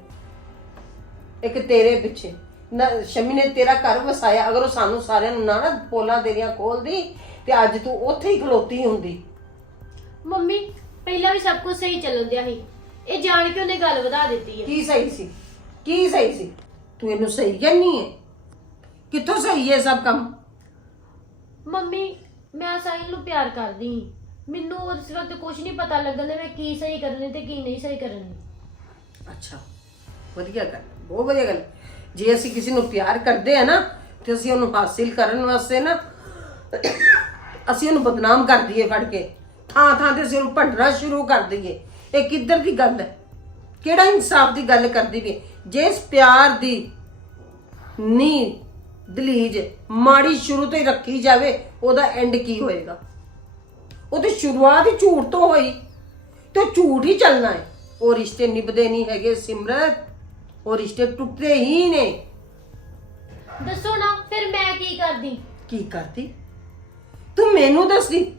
ਇੱਕ ਤੇਰੇ ਪਿੱਛੇ ਨਾ, ਸ਼ਮੀ ਨੇ ਤੇਰਾ ਘਰ ਵਸਾਇਆ, ਅਗਰ ਉਹ ਸਾਨੂੰ ਸਾਰਿਆਂ ਨੂੰ ਨਾ ਨਾ ਪੋਲਾਂ ਤੇਰੀਆਂ ਖੋਲਦੀ, ਤੇ ਅੱਜ ਤੂੰ ਉੱਥੇ ਹੀ ਖਲੋਤੀ ਹੁੰਦੀ। ਮੰਮੀ ਪਹਿਲਾਂ ਵੀ ਸਭ ਕੁਝ ਸਹੀ ਚੱਲਣ ਦਿਆ ਸੀ। ਇਹ ਜਾਣ ਕੇ ਉਹਨੇ ਗੱਲ ਵਧਾ ਦਿੱਤੀ ਹੈ। ਕੀ ਸਹੀ ਸੀ? ਕੀ ਸਹੀ ਸੀ? ਤੂੰ ਇਹਨੂੰ ਸਹੀ ਕਹਿੰਨੀ ਹੈ ਕਿੱਥੋਂ ਸਹੀ ਹੈ ਸਭ ਕੰਮ? ਮੰਮੀ ਮੈਂ ਸਾਹਿਲ ਨੂੰ ਪਿਆਰ ਕਰਦੀ ਸੀ ਮੈਨੂੰ ਉਸ ਵਕਤ ਕੁਝ ਨਹੀਂ ਪਤਾ ਲੱਗਦਾ ਮੈਂ ਕੀ ਸਹੀ ਕਰਨੀ ਤੇ ਕੀ ਨਹੀਂ ਸਹੀ ਕਰਨੀ। ਅੱਛਾ ਵਧੀਆ ਗੱਲ ਬਹੁਤ ਵਧੀਆ ਗੱਲ। ਜੇ ਅਸੀਂ ਕਿਸੇ ਨੂੰ ਪਿਆਰ ਕਰਦੇ ਆ ਨਾ ਤੇ ਅਸੀਂ ਉਹਨੂੰ ਹਾਸਿਲ ਕਰਨ ਵਾਸਤੇ ਨਾ ਅਸੀਂ ਉਹਨੂੰ ਬਦਨਾਮ ਕਰ ਦਈਏ ਫੜ ਕੇ। ਥਾਂ ਥਾਂ ਤੇ ਉਹਨੂੰ ਭੰਡਣਾ ਸ਼ੁਰੂ ਕਰ ਦਈਏ। ਇਹ ਕਿੱਧਰ ਦੀ ਗੱਲ ਹੈ? ਕਿਹੜਾ ਇਨਸਾਫ ਦੀ ਗੱਲ ਕਰਦੀ ਵੀ ਜੇ ਇਸ ਪਿਆਰ ਦੀ ਨੀ ਦਲੀਜ ਮਾੜੀ ਸ਼ੁਰੂ ਤੋਂ ਹੀ ਰੱਖੀ ਜਾਵੇ ਉਹਦਾ ਐਂਡ ਕੀ ਹੋਏਗਾ? ਉਹ ਤੇ ਸ਼ੁਰੂਆਤ ਹੀ ਝੂਠ ਤੋਂ ਹੋਈ। ਤੇ ਝੂਠ ਹੀ ਚੱਲਣਾ ਹੈ। ਉਹ ਰਿਸ਼ਤੇ ਨਿਭਦੇ ਨਹੀਂ ਹੈਗੇ ਸਿਮਰਤ। ਉਹ ਰਿਸ਼ਤੇ ਟੁੱਟਦੇ ਹੀ ਨੇ। ਦੱਸੋ ਨਾ ਫਿਰ ਮੈਂ ਕੀ ਕਰਦੀ? ਕੀ ਕਰਦੀ? ਤੂੰ ਮੈਨੂੰ ਦੱਸਦੀ।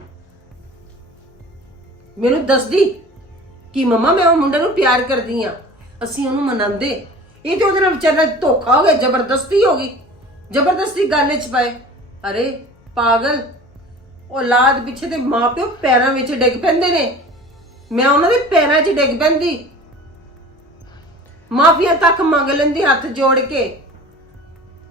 ਮੈਨੂੰ ਦੱਸਦੀ ਕਿ ਮਮਾ, ਮੈਂ ਉਹ ਮੁੰਡੇ ਨੂੰ ਪਿਆਰ ਕਰਦੀ ਆ ਅਸੀਂ ਉਹਨੂੰ ਮਨਾਉਂਦੇ। ਇਹ ਤੇ ਉਹਦੇ ਨਾਲ ਵਿਚਾਰਾ ਧੋਖਾ ਹੋ ਗਿਆ, ਜ਼ਬਰਦਸਤੀ ਹੋ ਗਈ। ਜ਼ਬਰਦਸਤੀ ਗੱਲ ਚ ਪਏ। ਅਰੇ, ਪਾਗਲ। ਔਲਾਦ ਪਿੱਛੇ ਤੇ ਮਾਪਿਓ ਪੈਰਾਂ ਵਿੱਚ ਡਿੱਗ ਪੈਂਦੇ ਨੇ। ਮੈਂ ਉਹਨਾਂ ਦੇ ਪੈਰਾਂ 'ਚ ਡਿੱਗ ਪੈਂਦੀ। ਮਾਫੀਆ ਤੱਕ ਮੰਗ ਲੈਂਦੀ ਹੱਥ ਜੋੜ ਕੇ।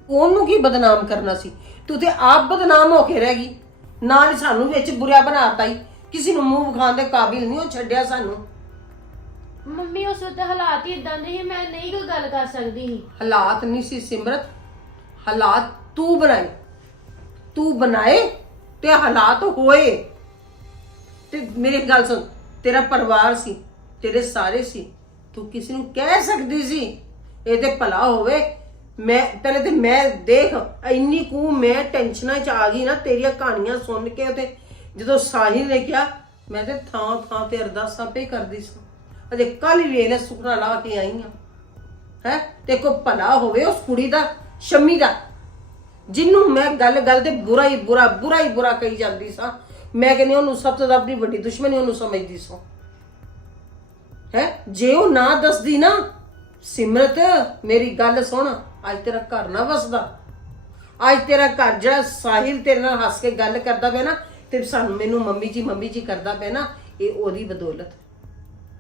ਉਹਨੂੰ ਕੀ ਬਦਨਾਮ ਕਰਨਾ ਸੀ? ਤੂੰ ਤੇ ਆਪ ਬਦਨਾਮ ਹੋ ਕੇ ਰਹਿ ਗਈ। ਨਾਲ ਸਾਨੂੰ ਵਿੱਚ ਬੁਰਾ ਬਣਾਤਾ ਹੀ ਕਿਸੇ ਨੂੰ ਮੂੰਹ ਵਿਖਾਉਣ ਦੇ ਕਾਬਿਲ ਨਹੀਂ ਉਹ ਛੱਡਿਆ ਸਾਨੂੰ। ਮੰਮੀ ਉਸ ਵਕਤ ਹਾਲਾਤ ਹੀ ਇਦਾਂ ਦੇ ਸੀ ਮੈਂ ਨਹੀਂ ਕੋਈ ਗੱਲ ਕਰ ਸਕਦੀ ਸੀ। ਹਾਲਾਤ ਨਹੀਂ ਸੀ ਸਿਮਰਤ। ਹਾਲਾਤ ਤੂੰ ਬਣਾਏ। ਤੂੰ ਬਣਾਏ ਤੇ ਹਾਲਾਤ ਹੋਏ। ਤੇ ਮੇਰੀ ਗੱਲ ਸੁਣ ਤੇਰਾ ਪਰਿਵਾਰ ਸੀ ਤੇਰੇ ਸਾਰੇ ਸੀ। ਤੂੰ ਕਿਸੇ ਨੂੰ ਕਹਿ ਸਕਦੀ ਸੀ ਇਹ ਤੇ ਭਲਾ ਹੋਵੇ। ਮੈਂ ਪਹਿਲੇ ਤੇ ਮੈਂ ਦੇਖ ਇੰਨੀ ਕੁ ਮੈਂ ਟੈਨਸ਼ਨਾਂ ਚ ਆ ਗਈ ਨਾ ਤੇਰੀਆਂ ਕਹਾਣੀਆਂ ਸੁਣ ਕੇ ਤੇ ਜਦੋਂ ਸਾਹਿਲ ਨੇ ਕਿਹਾ, ਮੈਂ ਤੇ ਥਾਂ ਥਾਂ ਤੇ ਅਰਦਾਸਾਂ ਪੇ ਕਰਦੀ ਸੀ। ਅਜੇ ਕੱਲ ਹੀ ਵੇਲੇ ਸੁਖਣਾ ਲਾ ਕੇ ਆਈ ਆ। ਹੈ? ਤੇ ਕੋ ਭਲਾ ਹੋਵੇ ਉਸ ਕੁੜੀ ਦਾ, ਸ਼ਮੀ ਦਾ। ਜਿਹਨੂੰ ਮੈਂ ਗੱਲ ਗੱਲ ਤੇ ਬੁਰਾ ਹੀ ਬੁਰਾ ਬੁਰਾ ਹੀ ਬੁਰਾ ਕਹੀ ਜਾਂਦੀ ਸਾਂ। ਮੈਂ ਕਹਿੰਦੀ ਉਹਨੂੰ ਸਭ ਤੋਂ ਜ਼ਿਆਦਾ ਆਪਣੀ ਵੱਡੀ ਦੁਸ਼ਮਣੀ ਉਹਨੂੰ ਸਮਝਦੀ ਸਾਂ। ਹੈ? ਜੇ ਉਹ ਨਾ ਦੱਸਦੀ ਨਾ, ਸਿਮਰਤ, ਮੇਰੀ ਗੱਲ ਸੁਣ, ਅੱਜ ਤੇਰਾ ਘਰ ਨਾ ਵਸਦਾ। ਅੱਜ ਤੇਰਾ ਘਰ ਜਿਹੜਾ ਸਾਹਿਲ ਤੇਰੇ ਨਾਲ ਹੱਸ ਕੇ ਗੱਲ ਕਰਦਾ ਪਿਆ ਨਾ ਤੇ ਸਾਨੂੰ ਮੈਨੂੰ ਮੰਮੀ ਜੀ ਮੰਮੀ ਜੀ ਕਰਦਾ ਪਿਆ ਨਾ, ਇਹ ਉਹਦੀ ਬਦੌਲਤ।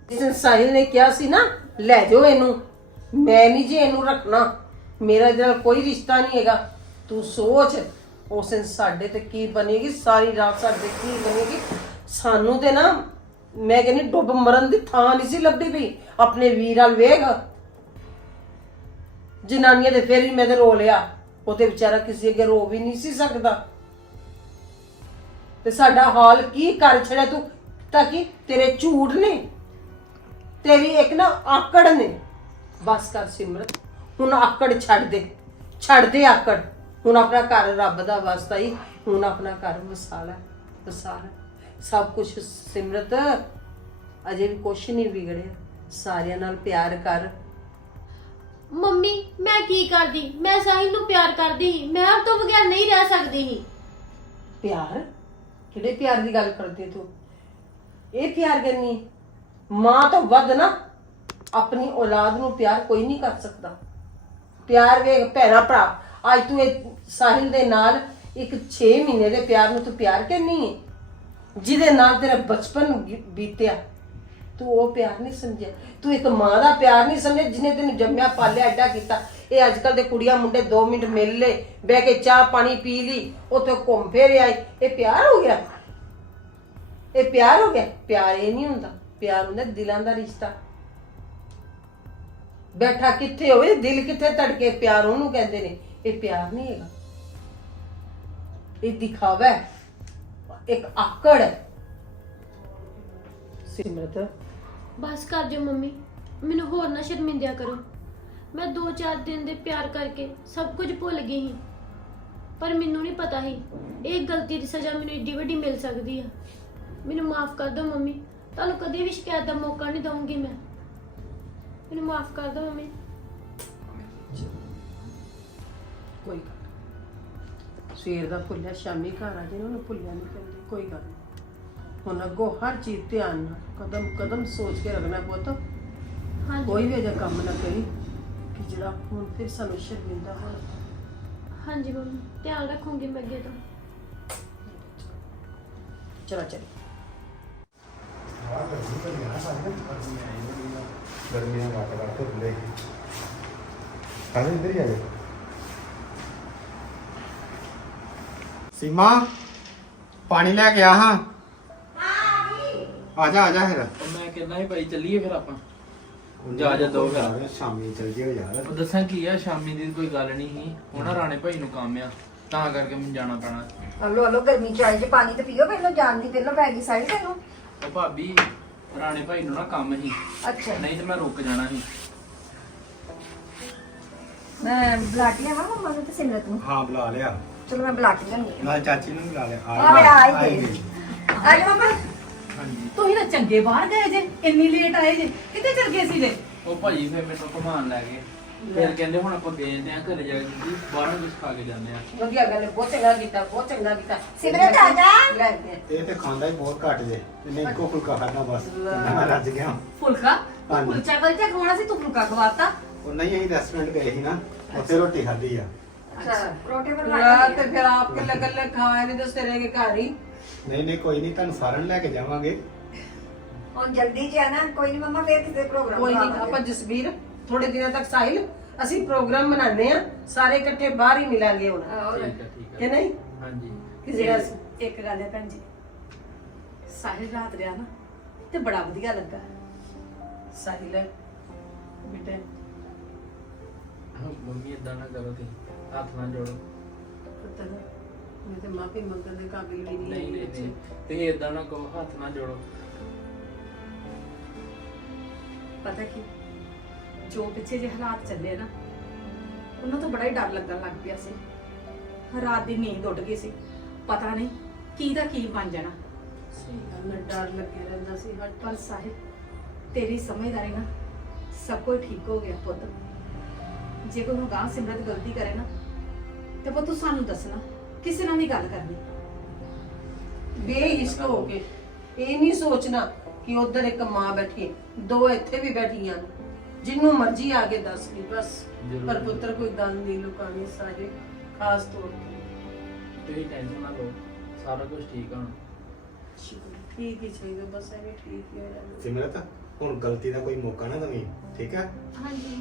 ਜਿਸ ਸਾਹਿਲ ਨੇ ਕਿਹਾ ਸੀ ਨਾ, ਲੈ ਜਾਓ ਇਹਨੂੰ। ਮੈਂ ਨਹੀਂ ਜੀ ਇਹਨੂੰ ਰੱਖਣਾ। ਮੇਰਾ ਇਹਦੇ ਨਾਲ ਕੋਈ ਰਿਸ਼ਤਾ ਨਹੀਂ ਹੈਗਾ। ਤੂੰ ਸੋਚ, ਉਸ ਦਿਨ ਸਾਡੇ ਤੇ ਕੀ ਬਣੇਗੀ, ਸਾਰੀ ਰਾਤ ਸਾਡੇ ਕੀ ਬਣੇਗੀ। ਸਾਨੂੰ ਤੇ ਨਾ, ਮੈਂ ਕਹਿੰਦੀ ਡੁੱਬ ਮਰਨ ਦੀ ਥਾਂ ਨਹੀਂ ਸੀ ਲੱਭਦੀ ਪਈ। ਆਪਣੇ ਵੀਰ ਨਾਲ ਵੇਖ। ਜਨਾਨੀਆਂ ਦੇ ਫੇਰ ਵੀ ਮੈਂ ਤੇ ਰੋ ਲਿਆ। ਉਹ ਤੇ ਵਿਚਾਰਾ ਕਿਸੇ ਅੱਗੇ ਰੋ ਵੀ ਨਹੀਂ ਸੀ ਸਕਦਾ। ਤੇ ਸਾਡਾ ਹਾਲ ਕੀ ਕਰ ਛੜਿਆ ਤੂੰ? ਤਾਂ ਕਿ ਤੇਰੇ ਝੂਠ ਨੇ ਤੇਰੀ ਇੱਕ ਨਾ ਆਕੜ ਨੇ। ਬਸ ਕਰ ਸਿਮਰਤ ਹੁਣ ਆਕੜ ਛੱਡ ਦੇ। ਛੱਡ ਦੇ ਆਕੜ। ਹੁਣ ਆਪਣਾ ਘਰ ਰੱਬ ਦਾ ਵਾਸਤਾ ਹੀ ਹੁਣ ਆਪਣਾ ਘਰ ਵਸਾ ਲੈ ਵਸਾ ਲੈ ਸਭ ਕੁਝ ਸਿਮਰਤ ਅਜੇ ਵੀ ਕੁਛ ਨਹੀਂ ਵਿਗੜਿਆ। ਸਾਰਿਆਂ ਨਾਲ ਪਿਆਰ ਕਰ। ਮੰਮੀ ਮੈਂ ਕੀ ਕਰਦੀ? ਮੈਂ ਸਾਹਿਲ ਨੂੰ ਪਿਆਰ ਕਰਦੀ ਸੀ। ਮੈਂ ਉਹ ਤੋਂ ਬਗੈਰ ਨਹੀਂ ਰਹਿ ਸਕਦੀ ਸੀ। ਪਿਆਰ? ਕਿਹੜੇ ਪਿਆਰ ਦੀ ਗੱਲ ਕਰਦੀ ਤੂੰ? ਇਹ ਪਿਆਰ ਕਰਨੀ ਮਾਂ ਤੋਂ ਵੱਧ ਨਾ ਆਪਣੀ ਔਲਾਦ ਨੂੰ ਪਿਆਰ ਕੋਈ ਨਹੀਂ ਕਰ ਸਕਦਾ। ਪਿਆਰ ਵੇਖ ਭੈਣਾ ਭਰਾ, ਅੱਜ ਤੂੰ ਇਹ ਸਾਹਿਲ ਦੇ ਨਾਲ ਇੱਕ 6 ਮਹੀਨੇ ਦੇ ਪਿਆਰ ਨੂੰ ਤੂੰ ਪਿਆਰ ਕਰਨੀ ਹੈ ਜਿਹਦੇ ਨਾਲ ਤੇਰਾ ਬਚਪਨ ਬੀਤਿਆ। ਤੂੰ ਉਹ ਪਿਆਰ ਨਹੀਂ ਸਮਝਿਆ। ਤੂੰ ਇੱਕ ਮਾਂ ਦਾ ਪਿਆਰ ਨਹੀਂ ਸਮਝਿਆ ਜਿਹਨੇ ਤੈਨੂੰ ਜੰਮਿਆ, ਪਾਲਿਆ, ਐਡਾ ਕੀਤਾ। ਇਹ ਅੱਜ ਕੱਲ ਦੇ ਕੁੜੀਆਂ ਮੁੰਡੇ 2 ਮਿੰਟ ਮਿਲ ਲੇ ਬਹਿ ਕੇ ਚਾਹ ਪਾਣੀ ਪੀ ਲਈ, ਉੱਥੇ ਘੁੰਮ ਫਿਰ ਆਏ। ਇਹ ਪਿਆਰ ਹੋ ਗਿਆ? ਇਹ ਪਿਆਰ ਹੋ ਗਿਆ? ਪਿਆਰ ਇਹ ਨਹੀਂ ਹੁੰਦਾ। ਪਿਆਰ ਹੁੰਦਾ ਦਿਲਾਂ ਦਾ ਰਿਸ਼ਤਾ। ਬੈਠਾ ਕਿੱਥੇ ਹੋਵੇ, ਦਿਲ ਕਿੱਥੇ ਧੜਕੇ, ਪਿਆਰ ਉਹਨੂੰ ਕਹਿੰਦੇ ਨੇ। ਇਹ ਪਿਆਰ ਨਹੀਂ ਹੈਗਾ। ਇਹ ਦਿਖਾਵਾ ਇੱਕ ਆਕੜ ਹੈ। ਸਿਮਰਤ ਬਸ ਕਰ ਜੋ ਮੰਮੀ, ਮੈਨੂੰ ਹੋਰ ਨਾ ਸ਼ਰਮਿੰਦਿਆ ਕਰੋ। ਮੈਂ 2-4 ਦਿਨ ਦੇ ਪਿਆਰ ਕਰਕੇ ਸਭ ਕੁਝ ਭੁੱਲ ਗਈ ਸੀ। ਪਰ ਮੈਨੂੰ ਨਹੀਂ ਪਤਾ ਸੀ, ਇਹ ਗਲਤੀ ਦੀ ਸਜ਼ਾ ਮੈਨੂੰ ਏਡੀ ਵੱਡੀ ਮਿਲ ਸਕਦੀ ਆ। ਮੈਨੂੰ ਮਾਫ ਕਰ ਦਿਓ ਮੰਮੀ, ਤੁਹਾਨੂੰ ਕਦੇ ਵੀ ਸ਼ਿਕਾਇਤ ਦਾ ਮੌਕਾ ਨਹੀਂ ਦਵਾਂਗੀ ਮੈਂ। ਮੈਨੂੰ ਮਾਫ ਕਰ ਦਿਓ ਮੰਮੀ। ਕੋਈ ਗੱਲ ਨੀ। ਸਵੇਰ ਦਾ ਭੁੱਲਿਆ, ਸ਼ਾਮੀ ਘਰ ਆ ਜੇ ਉਹਨੂੰ ਭੁੱਲਿਆ ਨਹੀਂ ਕਹਿੰਦੇ। ਕੋਈ ਗੱਲ ਨੀ। ਹੁਣ ਅੱਗੋਂ ਹਰ ਚੀਜ਼ ਧਿਆਨ ਨਾਲ ਕਦਮ ਕਦਮ ਸੋਚ ਕੇ ਰੱਖਣਾ ਪੁੱਤ। ਹਾਂਜੀ। ਕੋਈ ਵੀ ਅਜਾ ਕੰਮ ਨਾ ਕਰੀ ਕਿ ਜਿਹੜਾ ਹੁਣ ਫਿਰ ਸਾਨੂੰ ਸ਼ਰਮਿੰਦਾ ਹੋ ਹਾਂਜੀ ਮੰਮੀ ਧਿਆਨ ਰੱਖੂੰਗੀ ਮੈਂ ਅੱਗੇ ਤੋਂ। ਚਲਾ ਚਲੀ। ਗਰਮੀਆਂ ਘੱਟ ਘੱਟ ਧੁੱਪ ਲੈ ਕਾਹਦੇ ਇੱਧਰ ਹੀ ਆ ਗਏ। ਸੀਮਾ ਪਾਣੀ ਲੈ ਕੇ ਆ ਹਾਂ। ਆ ਜਾ ਆ ਜਾ ਫਿਰ। ਮੈਂ ਕਹਿੰਦਾ ਸੀ ਭਾਈ ਚੱਲੀਏ ਫਿਰ ਆਪਾਂ। ਜਾ ਜਾ ਦੋ ਫਿਰ ਸ਼ਾਮੀ ਚੱਲ ਜਿਓ ਯਾਰ। ਉਹ ਦੱਸਾਂ ਕੀ ਆ ਸ਼ਾਮੀ ਦੀ ਕੋਈ ਗੱਲ ਨਹੀਂ ਸੀ। ਉਹਨਾਂ ਰਾਣੇ ਭਾਈ ਨੂੰ ਕੰਮ ਆ ਤਾਂ ਕਰਕੇ ਮੈਨੂੰ ਜਾਣਾ ਪੈਣਾ। ਹਲੋ ਹਲੋ ਗਰਮੀ ਚ ਆਏ ਜੇ ਪਾਣੀ ਤੇ ਪੀਓ ਪਹਿਲਾਂ ਜਾਣ ਦੀ ਪਹਿਲਾਂ ਪੈ ਗਈ ਸਾਈਡ ਤੈਨੂੰ। ਉਹ ਭਾਬੀ ਰਾਣੇ ਭਾਈ ਨੂੰ ਨਾ ਕੰਮ ਸੀ। ਅੱਛਾ। ਨਹੀਂ ਤੇ ਮੈਂ ਰੁਕ ਜਾਣਾ ਸੀ। ਮੈਂ ਬੁਲਾਟੀਆ ਵਾ ਮੰਮਾ ਨੂੰ ਤੇ ਸਿਮਰਤ ਨੂੰ। ਹਾਂ ਬੁਲਾ ਲਿਆ। ਚਲੋ ਮੈਂ ਬੁਲਾਟੀ ਲੈਣੀ ਨਾਲ ਚਾਚੀ ਨੂੰ ਵੀ ਬੁਲਾ ਲਿਆ। ਆ ਮੈਂ ਆ ਹੀ ਆਈ ਗਈ। ਗਈ। ਆ ਜਾ ਮੰਮਾ। ਹਾਂਜੀ ਤੁਸੀਂ ਤਾਂ ਚੰਗੇ ਬਾਹਰ ਗਏ ਜੇ ਇੰਨੀ ਲੇਟ ਆਏ ਜੇ ਕਿੱਥੇ ਚਲ ਗਏ ਸੀ ਜੇ ਉਹ ਭਾਈ ਫਿਰ ਮੈਨੂੰ ਘੁਮਾਉਣ ਲੈ ਗਏ। ਫਿਰ ਕਹਿੰਦੇ ਹੁਣ ਆਪਾਂ ਤੇ ਆ ਘਰੇ ਜਾ ਕੇ ਜੀ ਬਾਹਰੋਂ ਕੁਝ ਖਾ ਕੇ ਜਾਂਦੇ ਆ। ਵਧੀਆ ਗੱਲ ਹੈ ਬਹੁਤ ਚੰਗਾ ਕੀਤਾ ਬਹੁਤ ਚੰਗਾ ਕੀਤਾ। ਸਿਮਰਤ ਆ ਜਾ। ਲੈ ਕੇ। ਇਹ ਤੇ ਖਾਂਦਾ ਹੀ ਬਹੁਤ ਘੱਟ ਜੇ ਇਹਨੇ ਇੱਕੋ ਫੁਲਕਾ ਖਾਣਾ ਬਸ ਮੈਂ ਰੱਜ ਗਿਆ। ਫੁਲਕਾ? ਹਾਂਜੀ। ਕੁਲਚਾ ਕੁਲਚਾ ਖਵਾਉਣਾ ਸੀ ਤੂੰ ਫੁਲਕਾ ਖਵਾਤਾ? ਉਹ ਨਹੀਂ ਅਸੀਂ ਰੈਸਟੋਰੈਂਟ ਗਏ ਸੀ ਨਾ ਉੱਥੇ ਰੋਟੀ ਖਾਧੀ ਆ। ਅੱਛਾ। ਰੋਟੀ ਯਾਰ ਬਣਵਾ ਤੇ ਫਿਰ ਆਪ ਕੇ ਲਗਨ ਲੈ ਖਾਏ ਨਹੀਂ ਦੱਸਦੇ ਰਹੇ ਕਿ ਘਰ ਹੀ ਨਹੀਂ ਨਹੀਂ ਕੋਈ ਨਹੀਂ ਤੁਹਾਨੂੰ ਸਾਰਿਆਂ ਨੂੰ ਲੈ ਕੇ ਜਾਵਾਂਗੇ। ਹੁਣ ਜਲਦੀ ਚ ਆਣਾ ਕੋਈ ਨਹੀਂ ਮੰਮਾ ਫੇਰ ਕਿਸੇ ਪ੍ਰੋਗਰਾਮ ਕੋਈ ਨਹੀਂ ਆਪਾਂ ਜਸਵੀਰ ਥੋੜੇ ਦਿਨਾਂ ਤੱਕ ਸਾਹਿਲ ਅਸੀਂ ਪ੍ਰੋਗਰਾਮ ਬਣਾਉਂਦੇ ਆ ਸਾਰੇ ਇਕੱਠੇ ਬਾਹਰ ਹੀ ਮਿਲਾਂਗੇ ਹੁਣ। ਠੀਕ ਹੈ ਠੀਕ ਕਿ ਨਹੀਂ? ਹਾਂਜੀ। ਕਿ ਜਿਹੜਾ ਇੱਕ ਗੱਲ ਹੈ ਭੈਣ ਜੀ ਸਾਹਿਲ ਰਾਤ ਰਿਹਾ ਨਾ ਤੇ ਬੜਾ ਵਧੀਆ ਲੱਗਾ। ਸਾਹਿਲ ਬੇਟੇ। ਮੰਮੀ ਇਦਾਂ ਨਾ ਕਰੋ ਤੁਸੀਂ ਹੱਥ ਨਾ ਜੋੜੋ। ਪੁੱਤਰ ਮੈਂ ਤੇ ਮਾਫੀ ਮੰਗਣ ਦੇ ਕਾਬਿਲ ਵੀ ਨਹੀਂ ਨਹੀਂ ਨਹੀਂ ਨਹੀਂ। ਤੁਸੀਂ ਇਦਾਂ ਨਾ ਕਹੋ ਹੱਥ ਨਾ ਜੋੜੋ। ਪਤਾ ਕੀ? ਜੋ ਪਿੱਛੇ ਜੇ ਹਾਲਾਤ ਚੱਲੇ ਨਾ ਉਹਨਾਂ ਤੋਂ ਬੜਾ ਹੀ ਡਰ ਲੱਗਣ ਲੱਗ ਪਿਆ ਸੀ। ਰਾਤ ਦੀ ਨੀਂਦ ਉੱਡ ਗਈ ਸੀ। ਪਤਾ ਨਹੀਂ ਕੀ ਦਾ ਕੀ ਬਣ ਜਾਣਾ। ਸਹੀ ਗੱਲ ਹੈ, ਡਰ ਲੱਗਿਆ ਰਹਿੰਦਾ ਸੀ ਹਰ ਪਰ ਸਾਹਿਬ ਤੇਰੀ ਸਮਝਦਾਰੀ ਨਾ ਸਭ ਕੁਝ ਠੀਕ ਹੋ ਗਿਆ ਪੁੱਤ। ਜੇ ਕੋਈ ਹੁਣ ਗਾਂ ਸਿਮਰਤ ਗਲਤੀ ਕਰੇ ਨਾ ਤੇ ਪੁੱਤ ਤੂੰ ਸਾਨੂੰ ਦੱਸਣਾ ਕਿਸੇ ਨਾਲ ਨਹੀਂ ਗੱਲ ਕਰਨੀ। ਬੇਹਿਸਕ ਹੋ ਕੇ ਇਹ ਨਹੀਂ ਸੋਚਣਾ ਕਿ ਉਧਰ ਇੱਕ ਮਾਂ ਬੈਠੀ ਹੈ, ਦੋ ਇੱਥੇ ਵੀ ਬੈਠੀਆਂ ਨੇ। ਜਿੰਨੂੰ ਮਰਜ਼ੀ ਆ ਕੇ ਦੱਸ ਲਈ ਬਸ। ਜ਼ਰੂਰ। ਪਰ ਪੁੱਤਰ ਕੋਈ ਗੱਲ ਨਹੀਂ ਲੁਕਾਣੀ ਸਾਰੇ ਖਾਸ ਤੌਰ ਤੇ। ਤੁਸੀਂ ਟੈਨਸ਼ਨ ਨਾ ਲਓ ਸਾਰਾ ਕੁਝ ਠੀਕ ਆ ਹੁਣ। ਠੀਕ ਹੀ ਚਾਹੀਦਾ ਬਸ ਐਵੇਂ ਠੀਕ ਹੀ ਹੋ ਜਾਣਾ ਸਿਮਰਤ ਹੁਣ ਗਲਤੀ ਦਾ ਕੋਈ ਮੌਕਾ ਨਾ ਦਵੀਂ ਠੀਕ ਹੈ ਹਾਂਜੀ।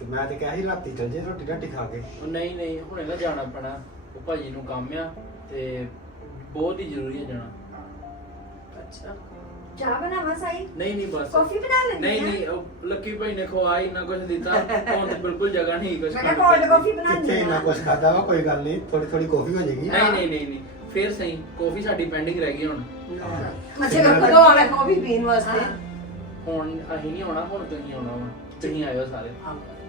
ਤੇ ਮੈਂ ਤੇ ਕਿਹਾ ਸੀ ਰਾਤੀ ਚੱਲ ਜੇ ਰੋਟੀ ਰਾਟੀ ਖਾ ਕੇ। ਉਹ ਨਹੀਂ ਨਹੀਂ ਹੁਣੇ ਨਾ ਜਾਣਾ ਪੈਣਾ। ਉਹ ਭਾਜੀ ਨੂੰ ਕੰਮ ਆ ਤੇ ਬਹੁਤ ਹੀ ਜ਼ਰੂਰੀ ਹੈ ਜਾਣਾ। ਅੱਛਾ। ਚਾਹ ਬਣਾਵਾ ਸਾਈ? ਨਹੀਂ ਨਹੀਂ ਬਸ। ਕੌਫੀ ਬਣਾ ਲੈਂਦੀ ਨਹੀਂ ਆ? ਨਹੀਂ ਉਹ ਲੱਕੀ ਭਾਈ ਨੇ ਕੁਝ ਦਿੱਤਾ। ਹੁਣ ਤੇ ਬਿਲਕੁਲ ਜਗ੍ਹਾ ਨਹੀਂ ਕੁਝ ਮੈਂ ਕਿਹਾ ਕੋਲਡ ਕਾਫੀ ਬਣਾਉਂਦੀ ਕਿੱਥੇ ਇੰਨਾ ਆ। ਕੁਝ ਖਾਦਾ ਵਾ ਕੋਈ ਗੱਲ ਨਹੀਂ ਥੋੜੀ ਥੋੜੀ ਕਾਫੀ ਹੋ ਜਾਏਗੀ। ਨਹੀਂ ਨਹੀਂ ਨਹੀਂ ਨਹੀਂ ਫੇਰ ਸਹੀ ਕਾਫੀ ਸਾਡੀ ਪੈਂਡਿੰਗ ਰਹਿ ਗਈ ਹੁਣ। ਅੱਛਾ ਕਦੋਂ ਆਣਾ ਕਾਫੀ ਪੀਣ ਵਾਸਤੇ। ਹੁਣ ਅਸੀਂ ਨਹੀਂ ਆਉਣਾ ਹੁਣ ਤੁਸੀਂ ਆਉਣਾ ਵਾ। ਤੁਸੀਂ ਆਇਓ ਸਾਰੇ।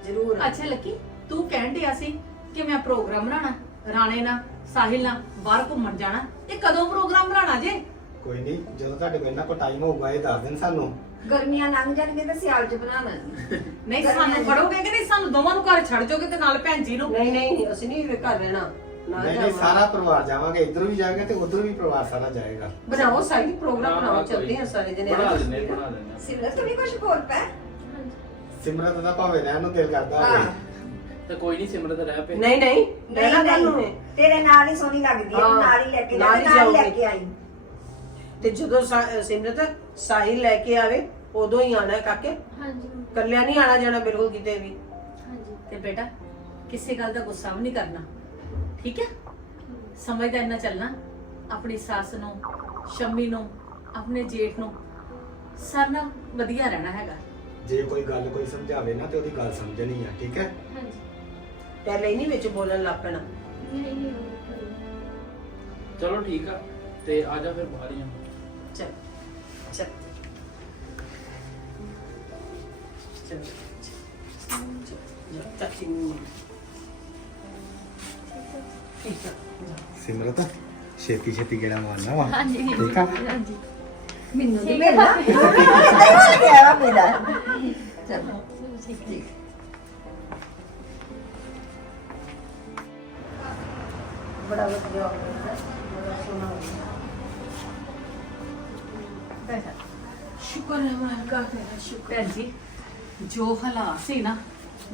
ਜ਼ਰੂਰ ਅੱਛਾ ਲੱਕੀ ਤੂੰ ਕਹਿਣ ਡਿਆ ਸੀ ਕਿ ਮੈਂ ਪ੍ਰੋਗਰਾਮ ਬਣਾਉਣਾ ਰਾਣੇ ਨਾਲ ਸਾਹਿਲ ਨਾਲ ਬਾਹਰ ਘੁੰਮਣ ਜਾਣਾ। ਇਹ ਕਦੋਂ ਪ੍ਰੋਗਰਾਮ ਬਣਾਉਣਾ ਜੇ? ਕੋਈ ਨਹੀਂ ਜਦੋਂ ਤੁਹਾਡੇ ਕੋਲ ਇੰਨਾ ਕੋ ਟਾਈਮ ਹੋਊਗਾ ਇਹ ਦੱਸ ਦੇਣ ਸਾਨੂੰ। ਗਰਮੀਆਂ ਲੰਘ ਜਾਣਗੀਆਂ ਤਾਂ ਸਿਆਲ ਚ ਬਣਾਉਣਾ। ਜੀ ਨਹੀਂ ਸਾਨੂੰ ਫੜੋਗੇ ਕਿ ਨਹੀਂ? ਸਾਨੂੰ ਦੋਵਾਂ ਨੂੰ ਘਰ ਛੱਡ ਜਾਓਗੇ ਤੇ ਨਾਲ ਭੈਣ ਜੀ ਨੂੰ? ਨਹੀਂ ਨਹੀਂ ਅਸੀਂ ਨਹੀਂ ਘਰ ਰਹਿਣਾ। ਨਾ ਨਹੀਂ ਨਹੀਂ ਜਾਵਾਂ। ਸਾਰਾ ਪਰਿਵਾਰ ਜਾਵਾਂਗੇ ਇੱਧਰ ਵੀ ਜਾਏਗਾ ਤੇ ਉੱਧਰ ਵੀ ਪਰਿਵਾਰ ਸਾਰਾ ਜਾਏਗਾ। ਬਣਾਓ ਸਾਈਡ ਪ੍ਰੋਗਰਾਮ ਬਣਾਓ ਚੱਲਦੇ। ਹਾਂ ਸਾਰੇ ਜਣੇ ਬਣਾ ਦਿੰਦੇ ਬਣਾ ਦਿੰਦੇ ਸਿਮਰਤ ਤੂੰ ਵੀ ਕੁਝ ਬੋਲ ਪੈ। ਸਿਮਰਤ ਦਾ ਭਾਵੇਂ ਰਹਿਣ ਨੂੰ ਦਿਲ ਕਰਦਾ ਹਾਂ। ਹੋਵੇ ਤੇ ਕੋਈ ਨਹੀਂ ਸਿਮਰਤ ਰਹਿ ਪਏ ਨਹੀਂ ਨਹੀਂ ਕਾਹਨੂੰ ਨਹੀਂ ਹੈ ਤੇਰੇ ਨਾਲ ਹੀ ਸੋਹਣੀ ਲੱਗਦੀ ਹੈ ਹਾਂ, ਨਾਲ ਹੀ ਲੈ ਕੇ ਨਾਲ ਹੀ ਨਾਲ ਲੈ। ਕੇ ਆਈ। ਤੇ ਜਦੋਂ ਸਾ- ਸਿਮਰਤ ਸਾਹਿਲ ਲੈ ਕੇ ਆਵੇ ਉਦੋਂ ਹੀ ਆਣਾ ਕਾਕੇ। ਹਾਂਜੀ। ਕੱਲਿਆ ਨਹੀਂ ਆਣਾ ਜਾਣਾ ਬਿਲਕੁਲ ਕਿਤੇ ਵੀ। ਹਾਂਜੀ। ਤੇ ਬੇਟਾ ਕਿਸੇ ਗੱਲ ਦਾ ਗੁੱਸਾ ਵੀ ਨਹੀਂ ਕਰਨਾ। ਠੀਕ ਹੈ? ਸਮਝਦਾ ਇੰਨਾ ਚੱਲਣਾ। ਆਪਣੀ ਸੱਸ ਨੂੰ ਸ਼ੰਮੀ ਨੂੰ ਆਪਣੇ ਜੇਠ ਨੂੰ ਸਾਰਿਆਂ ਨਾਲ ਵਧੀਆ ਰਹਿਣਾ ਹੈਗਾ। ਜੇ ਕੋਈ ਗੱਲ ਕੋਈ ਸਮਝਾਵੇ ਨਾ ਤੇ ਉਹਦੀ ਗੱਲ ਸਮਝਣੀ ਆ ਠੀਕ ਹੈ? ਹਾਂਜੀ। ਪਹਿਲੇ ਹੀ ਨਹੀਂ ਵਿੱਚ ਬੋਲਣ ਲੱਗ ਪੈਣਾ। ਨਹੀਂ ਨਹੀਂ ਚਲੋ ਠੀਕ ਆ ਤੇ ਆ ਜਾ ਫਿਰ ਬਾਹਰ ਹੀ ਆ ਚੱਲ। ਚੱਲ ਚੱਲ। ਚੱਲ ਆ ਜਾ। ਸਿਮਰਤ ਛੇਤੀ ਛੇਤੀ ਗੇੜਾ ਮਾਰਨਾ ਵਾ। ਹਾਂਜੀ। ਠੀਕ ਆ? ਮੈਨੂੰ ਨਹੀਂ ਮਿਲਣਾ ਕਿੱਦਾਂ ਹੋ ਗਿਆ ਵਾ ਮੇਰਾ ਚਲੋ ਬੜਾ ਵਧੀਆ ਹੋ ਗਿਆ। ਬੜਾ ਸੋਹਣਾ ਹੋ ਗਿਆ। ਬੈਠਾ। ਸ਼ੁਕਰ ਹੈ ਮਾਲਕਾ ਤੇਰਾ ਸ਼ੁਕਰ। ਭੈਣ ਜੀ ਜੋ ਹਾਲਾਤ ਸੀ ਨਾ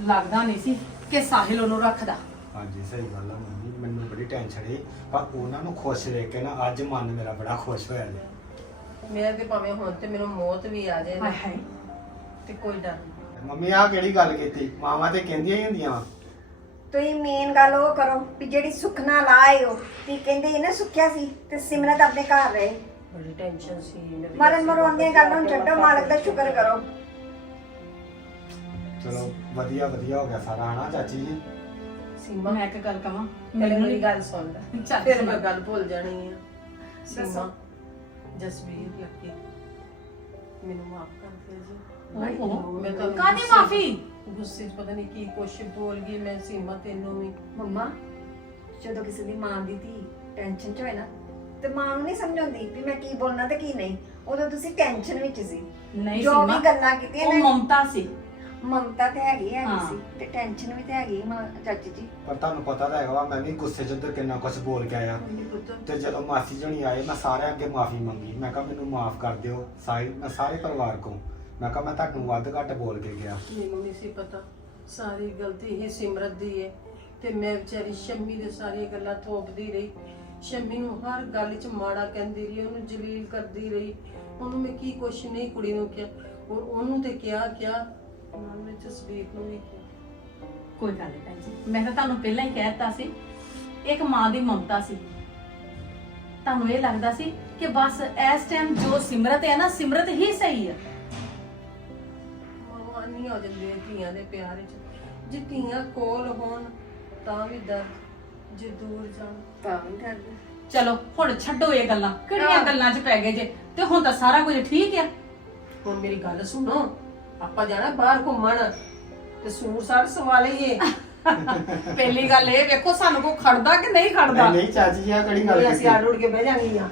ਲੱਗਦਾ ਨਹੀਂ ਸੀ ਕਿ ਸਾਹਿਲ ਉਹਨੂੰ ਰੱਖਦਾ। ਹਾਂਜੀ ਸਹੀ ਗੱਲ ਆ ਮੰਮੀ ਮੈਨੂੰ ਬੜੀ ਟੈਨਸ਼ਨ ਹੈ ਪਰ ਉਹਨਾਂ ਨੂੰ ਖੁਸ਼ ਦੇਖ ਕੇ ਨਾ ਅੱਜ ਮਨ ਮੇਰਾ ਬੜਾ ਖੁਸ਼ ਹੋਇਆ ਜੀ। ਮੈਂ ਤੇ ਭਾਵੇਂ ਹੁਣ ਤੇ ਮੈਨੂੰ ਮੌਤ ਵੀ ਆ ਜਾਏ ਨਾ, ਹਾਏ ਹਾਏ। ਤੇ ਕੋਈ ਡਰ ਨਹੀਂ ਮੰਮੀ ਆਹ ਕਿਹੜੀ ਗੱਲ ਕੀਤੀ? ਮਾਵਾਂ ਤੇ ਕਹਿੰਦੀਆਂ ਹੀ ਹੁੰਦੀਆਂ ਵਾ। ਤੁਸੀਂ ਮੇਨ ਗੱਲ ਉਹ ਕਰੋ ਵੀ ਜਿਹੜੀ ਸੁਖਨਾ ਲਾਏ ਹੋ ਤੇ ਕਹਿੰਦੇ ਇਹ ਨਾ ਸੁੱਖਿਆ ਸੀ ਤੇ ਸਿਮਰਤ ਆਪਣੇ ਘਰ ਰਹੇ। ਬੜੀ ਟੈਨਸ਼ਨ ਸੀ ਮੇਰੀ ਮਰਨ ਮਰਵਾਉਣ ਦੀਆਂ ਗੱਲਾਂ ਨੂੰ ਛੱਡੋ ਮਾਲਕ ਦਾ ਸ਼ੁਕਰ ਕਰੋ। ਚਲੋ ਵਧੀਆ ਵਧੀਆ ਹੋ ਗਿਆ ਸਾਰਾ ਹਨਾ ਚਾਚੀ ਜੀ? ਸੀਮਾ। ਮੈਂ ਇੱਕ ਗੱਲ ਕਵਾਂ ਪਹਿਲੇ ਮੇਰੀ ਗੱਲ ਸੁਣ ਲੈ। ਚੱਲ ਫਿਰ। ਮੈਂ ਗੱਲ ਭੁੱਲ ਜਾਣੀ ਆ। ਸੀਮਾ। ਜਸਵੀਰ ਲੱਗੇ। ਮੈਨੂੰ ਮਾਫ ਕਰ ਦਿਓ ਜੀ। ਓਹੋ ਮੈਂ ਤੁਹਾਨੂੰ ਕਾਦੀ ਗੁੱਸੇ- ਮਾਫੀ? ਗੁੱਸੇ 'ਚ ਪਤਾ ਨਹੀਂ ਕੀ ਕੁਛ ਬੋਲ ਗਈ ਮੈਂ ਸੀਮਾ ਤੈਨੂੰ ਵੀ। ਮੰਮਾ ਜਦੋਂ ਕਿਸੇ ਦੀ ਮਾਂ ਦੀ ਧੀ ਟੈਨਸ਼ਨ 'ਚ ਹੋਏ ਨਾ ਤੇ ਮਾਂ ਨੂੰ ਨਹੀਂ ਸਮਝ ਆਉਂਦੀ ਵੀ ਮੈਂ ਕੀ ਬੋਲਣਾ ਤੇ ਕੀ ਨਹੀਂ। ਉਦੋਂ ਤੁਸੀਂ ਟੈਨਸ਼ਨ ਵਿੱਚ ਸੀ। ਨਹੀਂ ਜੋ ਸੀਮਾ ਵੀ ਗੱਲਾਂ ਕੀਤੀਆਂ ਉਹ ਨੇ ਮਮਤਾ ਸੀ। ਮਮਤਾ ਤੇ ਹੈਗੀ ਹੈਗੀ ਹਾਂ। ਸੀ ਤੇ ਟੈਨਸ਼ਨ ਵੀ ਤੇ ਹੈਗੀ ਮਾਂ ਚਾਚੀ ਜੀ। ਪਰ ਤੁਹਾਨੂੰ ਪਤਾ ਤਾਂ ਹੈਗਾ ਵਾ ਮੈਂ ਵੀ ਗੁੱਸੇ 'ਚ ਉੱਧਰ ਕਿੰਨਾ ਕੁਝ ਬੋਲ ਕੇ ਆਇਆ। ਤੇ ਜਦੋਂ ਮਾਸੀ ਜਣੀ ਆਏ ਮੈਂ ਸਾਰਿਆਂ ਅੱਗੇ ਮਾਫੀ ਮੰਗੀ। ਮੈਂ ਕਿਹਾ ਮੈਨੂੰ ਮਾਫ ਕਰ ਦਿਓ ਸਾਹਿਲ ਮੈਂ ਸਾਰੇ ਪਰਿਵਾਰ ਕੋ। ਮੈਂ ਕਿਹਾ ਮੈਂ ਤੁਹਾਨੂੰ ਵੱਧ ਘੱਟ ਬੋਲ ਕੇ ਗਿਆ। ਮੈਨੂੰ ਨਹੀਂ ਸੀ ਪਤਾ ਸਾਰੀ ਗਲਤੀ ਹੀ ਸਿਮਰਤ ਦੀ ਹੈ ਤੇ ਮੈਂ ਵਿਚਾਰੀ ਸ਼ੰਮੀ ਦੇ ਸਾਰੀਆਂ ਗੱਲਾਂ ਥੋਪਦੀ ਰਹੀ। ਸ਼ੰਮੀ ਨੂੰ ਹਰ ਗੱਲ 'ਚ ਮਾੜਾ ਕਹਿੰਦੀ ਰਹੀ ਉਹਨੂੰ ਜਲੀਲ ਕਰਦੀ ਰਹੀ। ਉਹਨੂੰ ਮੈਂ ਕੀ ਕੁਛ ਨਹੀਂ ਕੁੜੀ ਨੂੰ ਕਿਹਾ। ਔਰ ਉਹਨੂੰ ਤੇ ਕਿਹਾ ਕਿਹਾ ਨਾਲ ਮੈਂ ਜਸਵੀਰ ਨੂੰ ਵੀ ਕਿਹਾ ਕੋਈ ਗੱਲ ਨਹੀਂ ਭੈਣ ਜੀ। ਮੈਂ ਤਾਂ ਤੁਹਾਨੂੰ ਪਹਿਲਾਂ ਹੀ ਕਹਿ ਦਿੱਤਾ ਸੀ ਇੱਕ ਮਾਂ ਦੀ ਮਮਤਾ ਸੀ। ਤੁਹਾਨੂੰ ਇਹ ਲੱਗਦਾ ਸੀ ਕਿ ਬਸ ਇਸ ਟਾਈਮ ਜੋ ਸਿਮਰਤ ਹੈ ਨਾ ਸਿਮਰਤ ਹੀ ਸਹੀ ਹੈ। ਮਾਵਾਂ ਨਹੀਂ ਹੋ ਜਾਂਦੀਆਂ ਧੀਆਂ ਦੇ ਪਿਆਰ 'ਚ ਜੇ ਧੀਆਂ ਕੋਲ ਹੋਣ ਤਾਂ ਵੀ ਦਰਦ ਜੇ ਦੂਰ ਜਾਣ ਤਾਂ ਵੀ ਕਰਦੇ ਚਲੋ ਹੁਣ ਛੱਡੋ ਇਹ ਗੱਲਾਂ। ਕਿਹੜੀਆਂ ਹਾਂ। ਗੱਲਾਂ 'ਚ ਪੈ ਗਏ ਜੇ? ਤੇ ਹੁਣ ਤਾਂ ਸਾਰਾ ਕੁਝ ਠੀਕ ਹੈ ਹੁਣ ਮੇਰੀ ਗੱਲ ਸੁਣੋ। ਆਪਾਂ ਜਾਣਾ ਬਾਹਰ ਘੁੰਮਣ ਤੇ ਸੂਟ ਸਾਟ ਸਵਾ ਲਈਏ। ਪਹਿਲੀ ਗੱਲ ਇਹ ਵੇਖੋ ਸਾਨੂੰ ਕੋ ਖੜਦਾ ਕਿ ਨਹੀਂ ਖੜਦਾ? ਨਹੀਂ ਨਹੀਂ ਚਾਚੀ ਜੀ ਆ ਕਿਹੜੀ ਗੱਲ ਨਹੀਂ ਕੀਤੀ ਅਸੀਂ ਆੜ ਉੜ ਕੇ ਬਹਿ ਜਾਣਗੀਆਂ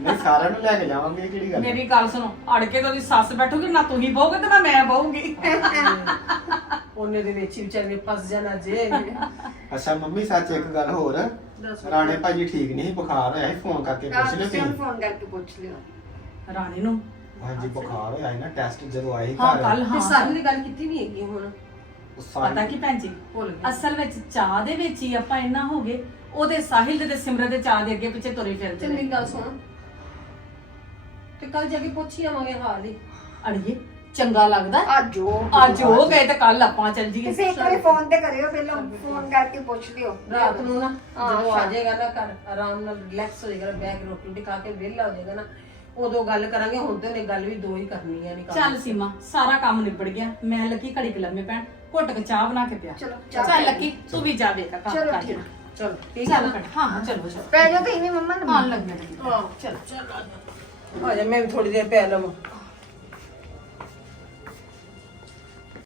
ਨਹੀਂ ਸਾਰਿਆਂ ਨੂੰ ਲੈ ਕੇ ਜਾਵਾਂਗੇ ਇਹ ਕਿਹੜੀ ਗੱਲ ਹੈ? ਮੇਰੀ ਗੱਲ ਸੁਣੋ ਅੜ ਕੇ ਤਾਂ ਉਹਦੀ ਸੱਸ ਬੈਠੂਗੀ ਨਾ ਤੁਸੀਂ ਬਹੋਗੇ ਤੇ ਨਾ ਮੈਂ ਬਹੂਗੀ। ਉਹਨੇ ਦੇ ਵਿੱਚ ਹੀ ਵਿਚਾਰੇ ਫਸ ਜਾਣਾ ਜੇ। ਅੱਛਾ ਮੰਮੀ ਸੱਚ ਇੱਕ ਗੱਲ ਹੋਰ। ਦੱਸ। ਰਾਣੇ ਭਾਜੀ ਠੀਕ ਨਹੀਂ ਸੀ, ਬੁਖਾਰ ਹੋਇਆ ਸੀ ਫੋਨ ਕਰਕੇ ਪੁੱਛ ਲਿਓ ਤੁਸੀਂ ਤੁਸੀਂ। ਫੋਨ ਕਰਕੇ ਪੁੱਛ ਲਿਓ। ਰਾਣੀ ਨੂੰ ਹਾਂਜੀ ਬੁਖਾਰ ਹੋਇਆ ਸੀ ਨਾ ਟੈਸਟ ਜਦੋਂ ਆਏ ਸੀ ਹਾਂ ਘਰ। ਕੱਲ ਤੇ ਹਾਂ। ਸਾਰੀ ਦੀ ਗੱਲ ਕੀਤੀ ਨਹੀਂ ਹੈਗੀ ਹੁਣ? ਉਹ ਸਾਰੀ- ਪਤਾ ਕੀ ਭੈਣ ਜੀ? ਭੁੱਲ ਗਏ। ਅਸਲ ਵਿੱਚ ਚਾਹ ਦੇ ਵਿੱਚ ਹੀ ਆਪਾਂ ਇੰਨਾ ਹੋ ਗਏ ਉਹਦੇ ਸਾਹਿਲ ਦੇ ਤੇ ਸਿਮਰਨ ਦੇ ਚਾਹ ਦੇ ਅੱਗੇ ਪਿੱਛੇ ਤੁਰੇ ਫਿਰਦੇ ਨੇ ਗੱਲ ਸੁਣ। ਤੇ ਕੱਲ ਜਾ ਕੇ ਪੁੱਛੀ ਆਵਾਂਗੇ ਹਾਲ ਹੀ। ਅੜੀਏ ਚੰਗਾ ਲੱਗਦਾ। ਅੱਜ ਉਹ ਅੱਜ ਹੋ ਗਏ ਤੇ ਕੱਲ ਆਪਾਂ ਚੱਲ ਜੀਏ ਕਿਸੇ ਇੱਕ ਵਾਰੀ ਫੋਨ ਤੇ ਕਰਿਓ ਪਹਿਲਾਂ ਫੋਨ ਕਰਕੇ ਪੁੱਛ ਲਿਓ। ਰਾਤ ਨੂੰ ਨਾ ਹਾਂ, ਜਦੋਂ ਆ ਸ਼ਾਮ। ਜਾਏਗਾ ਨਾ ਘਰ ਆਰਾਮ ਨਾਲ ਰਿਲੈਕਸ ਹੋ ਜਾਏਗਾ ਬੈਗ ਰੋਟੀ ਖਾ ਕੇ ਵਿਹਲਾ ਹੋ ਜਾਏਗਾ ਨਾ। ਉਦੋਂ ਗੱਲ ਕਰਾਂਗੇ ਹੁਣ ਤੇ ਉਹਨੇ ਗੱਲ ਵੀ ਦੋ ਹੀ ਕਰਨੀ ਹੈ ਨਹੀਂ ਚੱਲ ਸੀਮਾ ਸਾਰਾ ਕੰਮ ਨਿਬੜ ਗਿਆ। ਮੈਂ ਲੱਗੀ ਘੜੀ ਕੁ ਲੰਮੇ ਪੈਣ ਘੁੱਟ ਕੇ ਚਾਹ ਬਣਾ ਕੇ ਪਿਆ। ਚਲੋ, ਚਾਹ ਚੱਲ ਪੀ ਲੱਗੀ ਤੂੰ ਵੀ ਜਾ ਵੇਖ ਕੰਮ ਚਲੋ, ਕਰ ਠੀਕ। ਚਲੋ ਠੀਕ ਚੱਲ ਭੈਣ, ਹਾਂ ਹਾਂ ਚਲੋ ਚਲੋ। ਪੈ ਜਾਓ ਤੇ ਨਹੀਂ ਮੰਮਾ ਹਾਂ ਲੱਗ ਗਿਆ ਹਾਂ। ਚਲ। ਚਲ ਆ ਜਾ ਆ ਜਾ ਮੈਂ ਵੀ ਥੋੜੀ ਦੇਰ ਪੈ ਲਵਾਂ।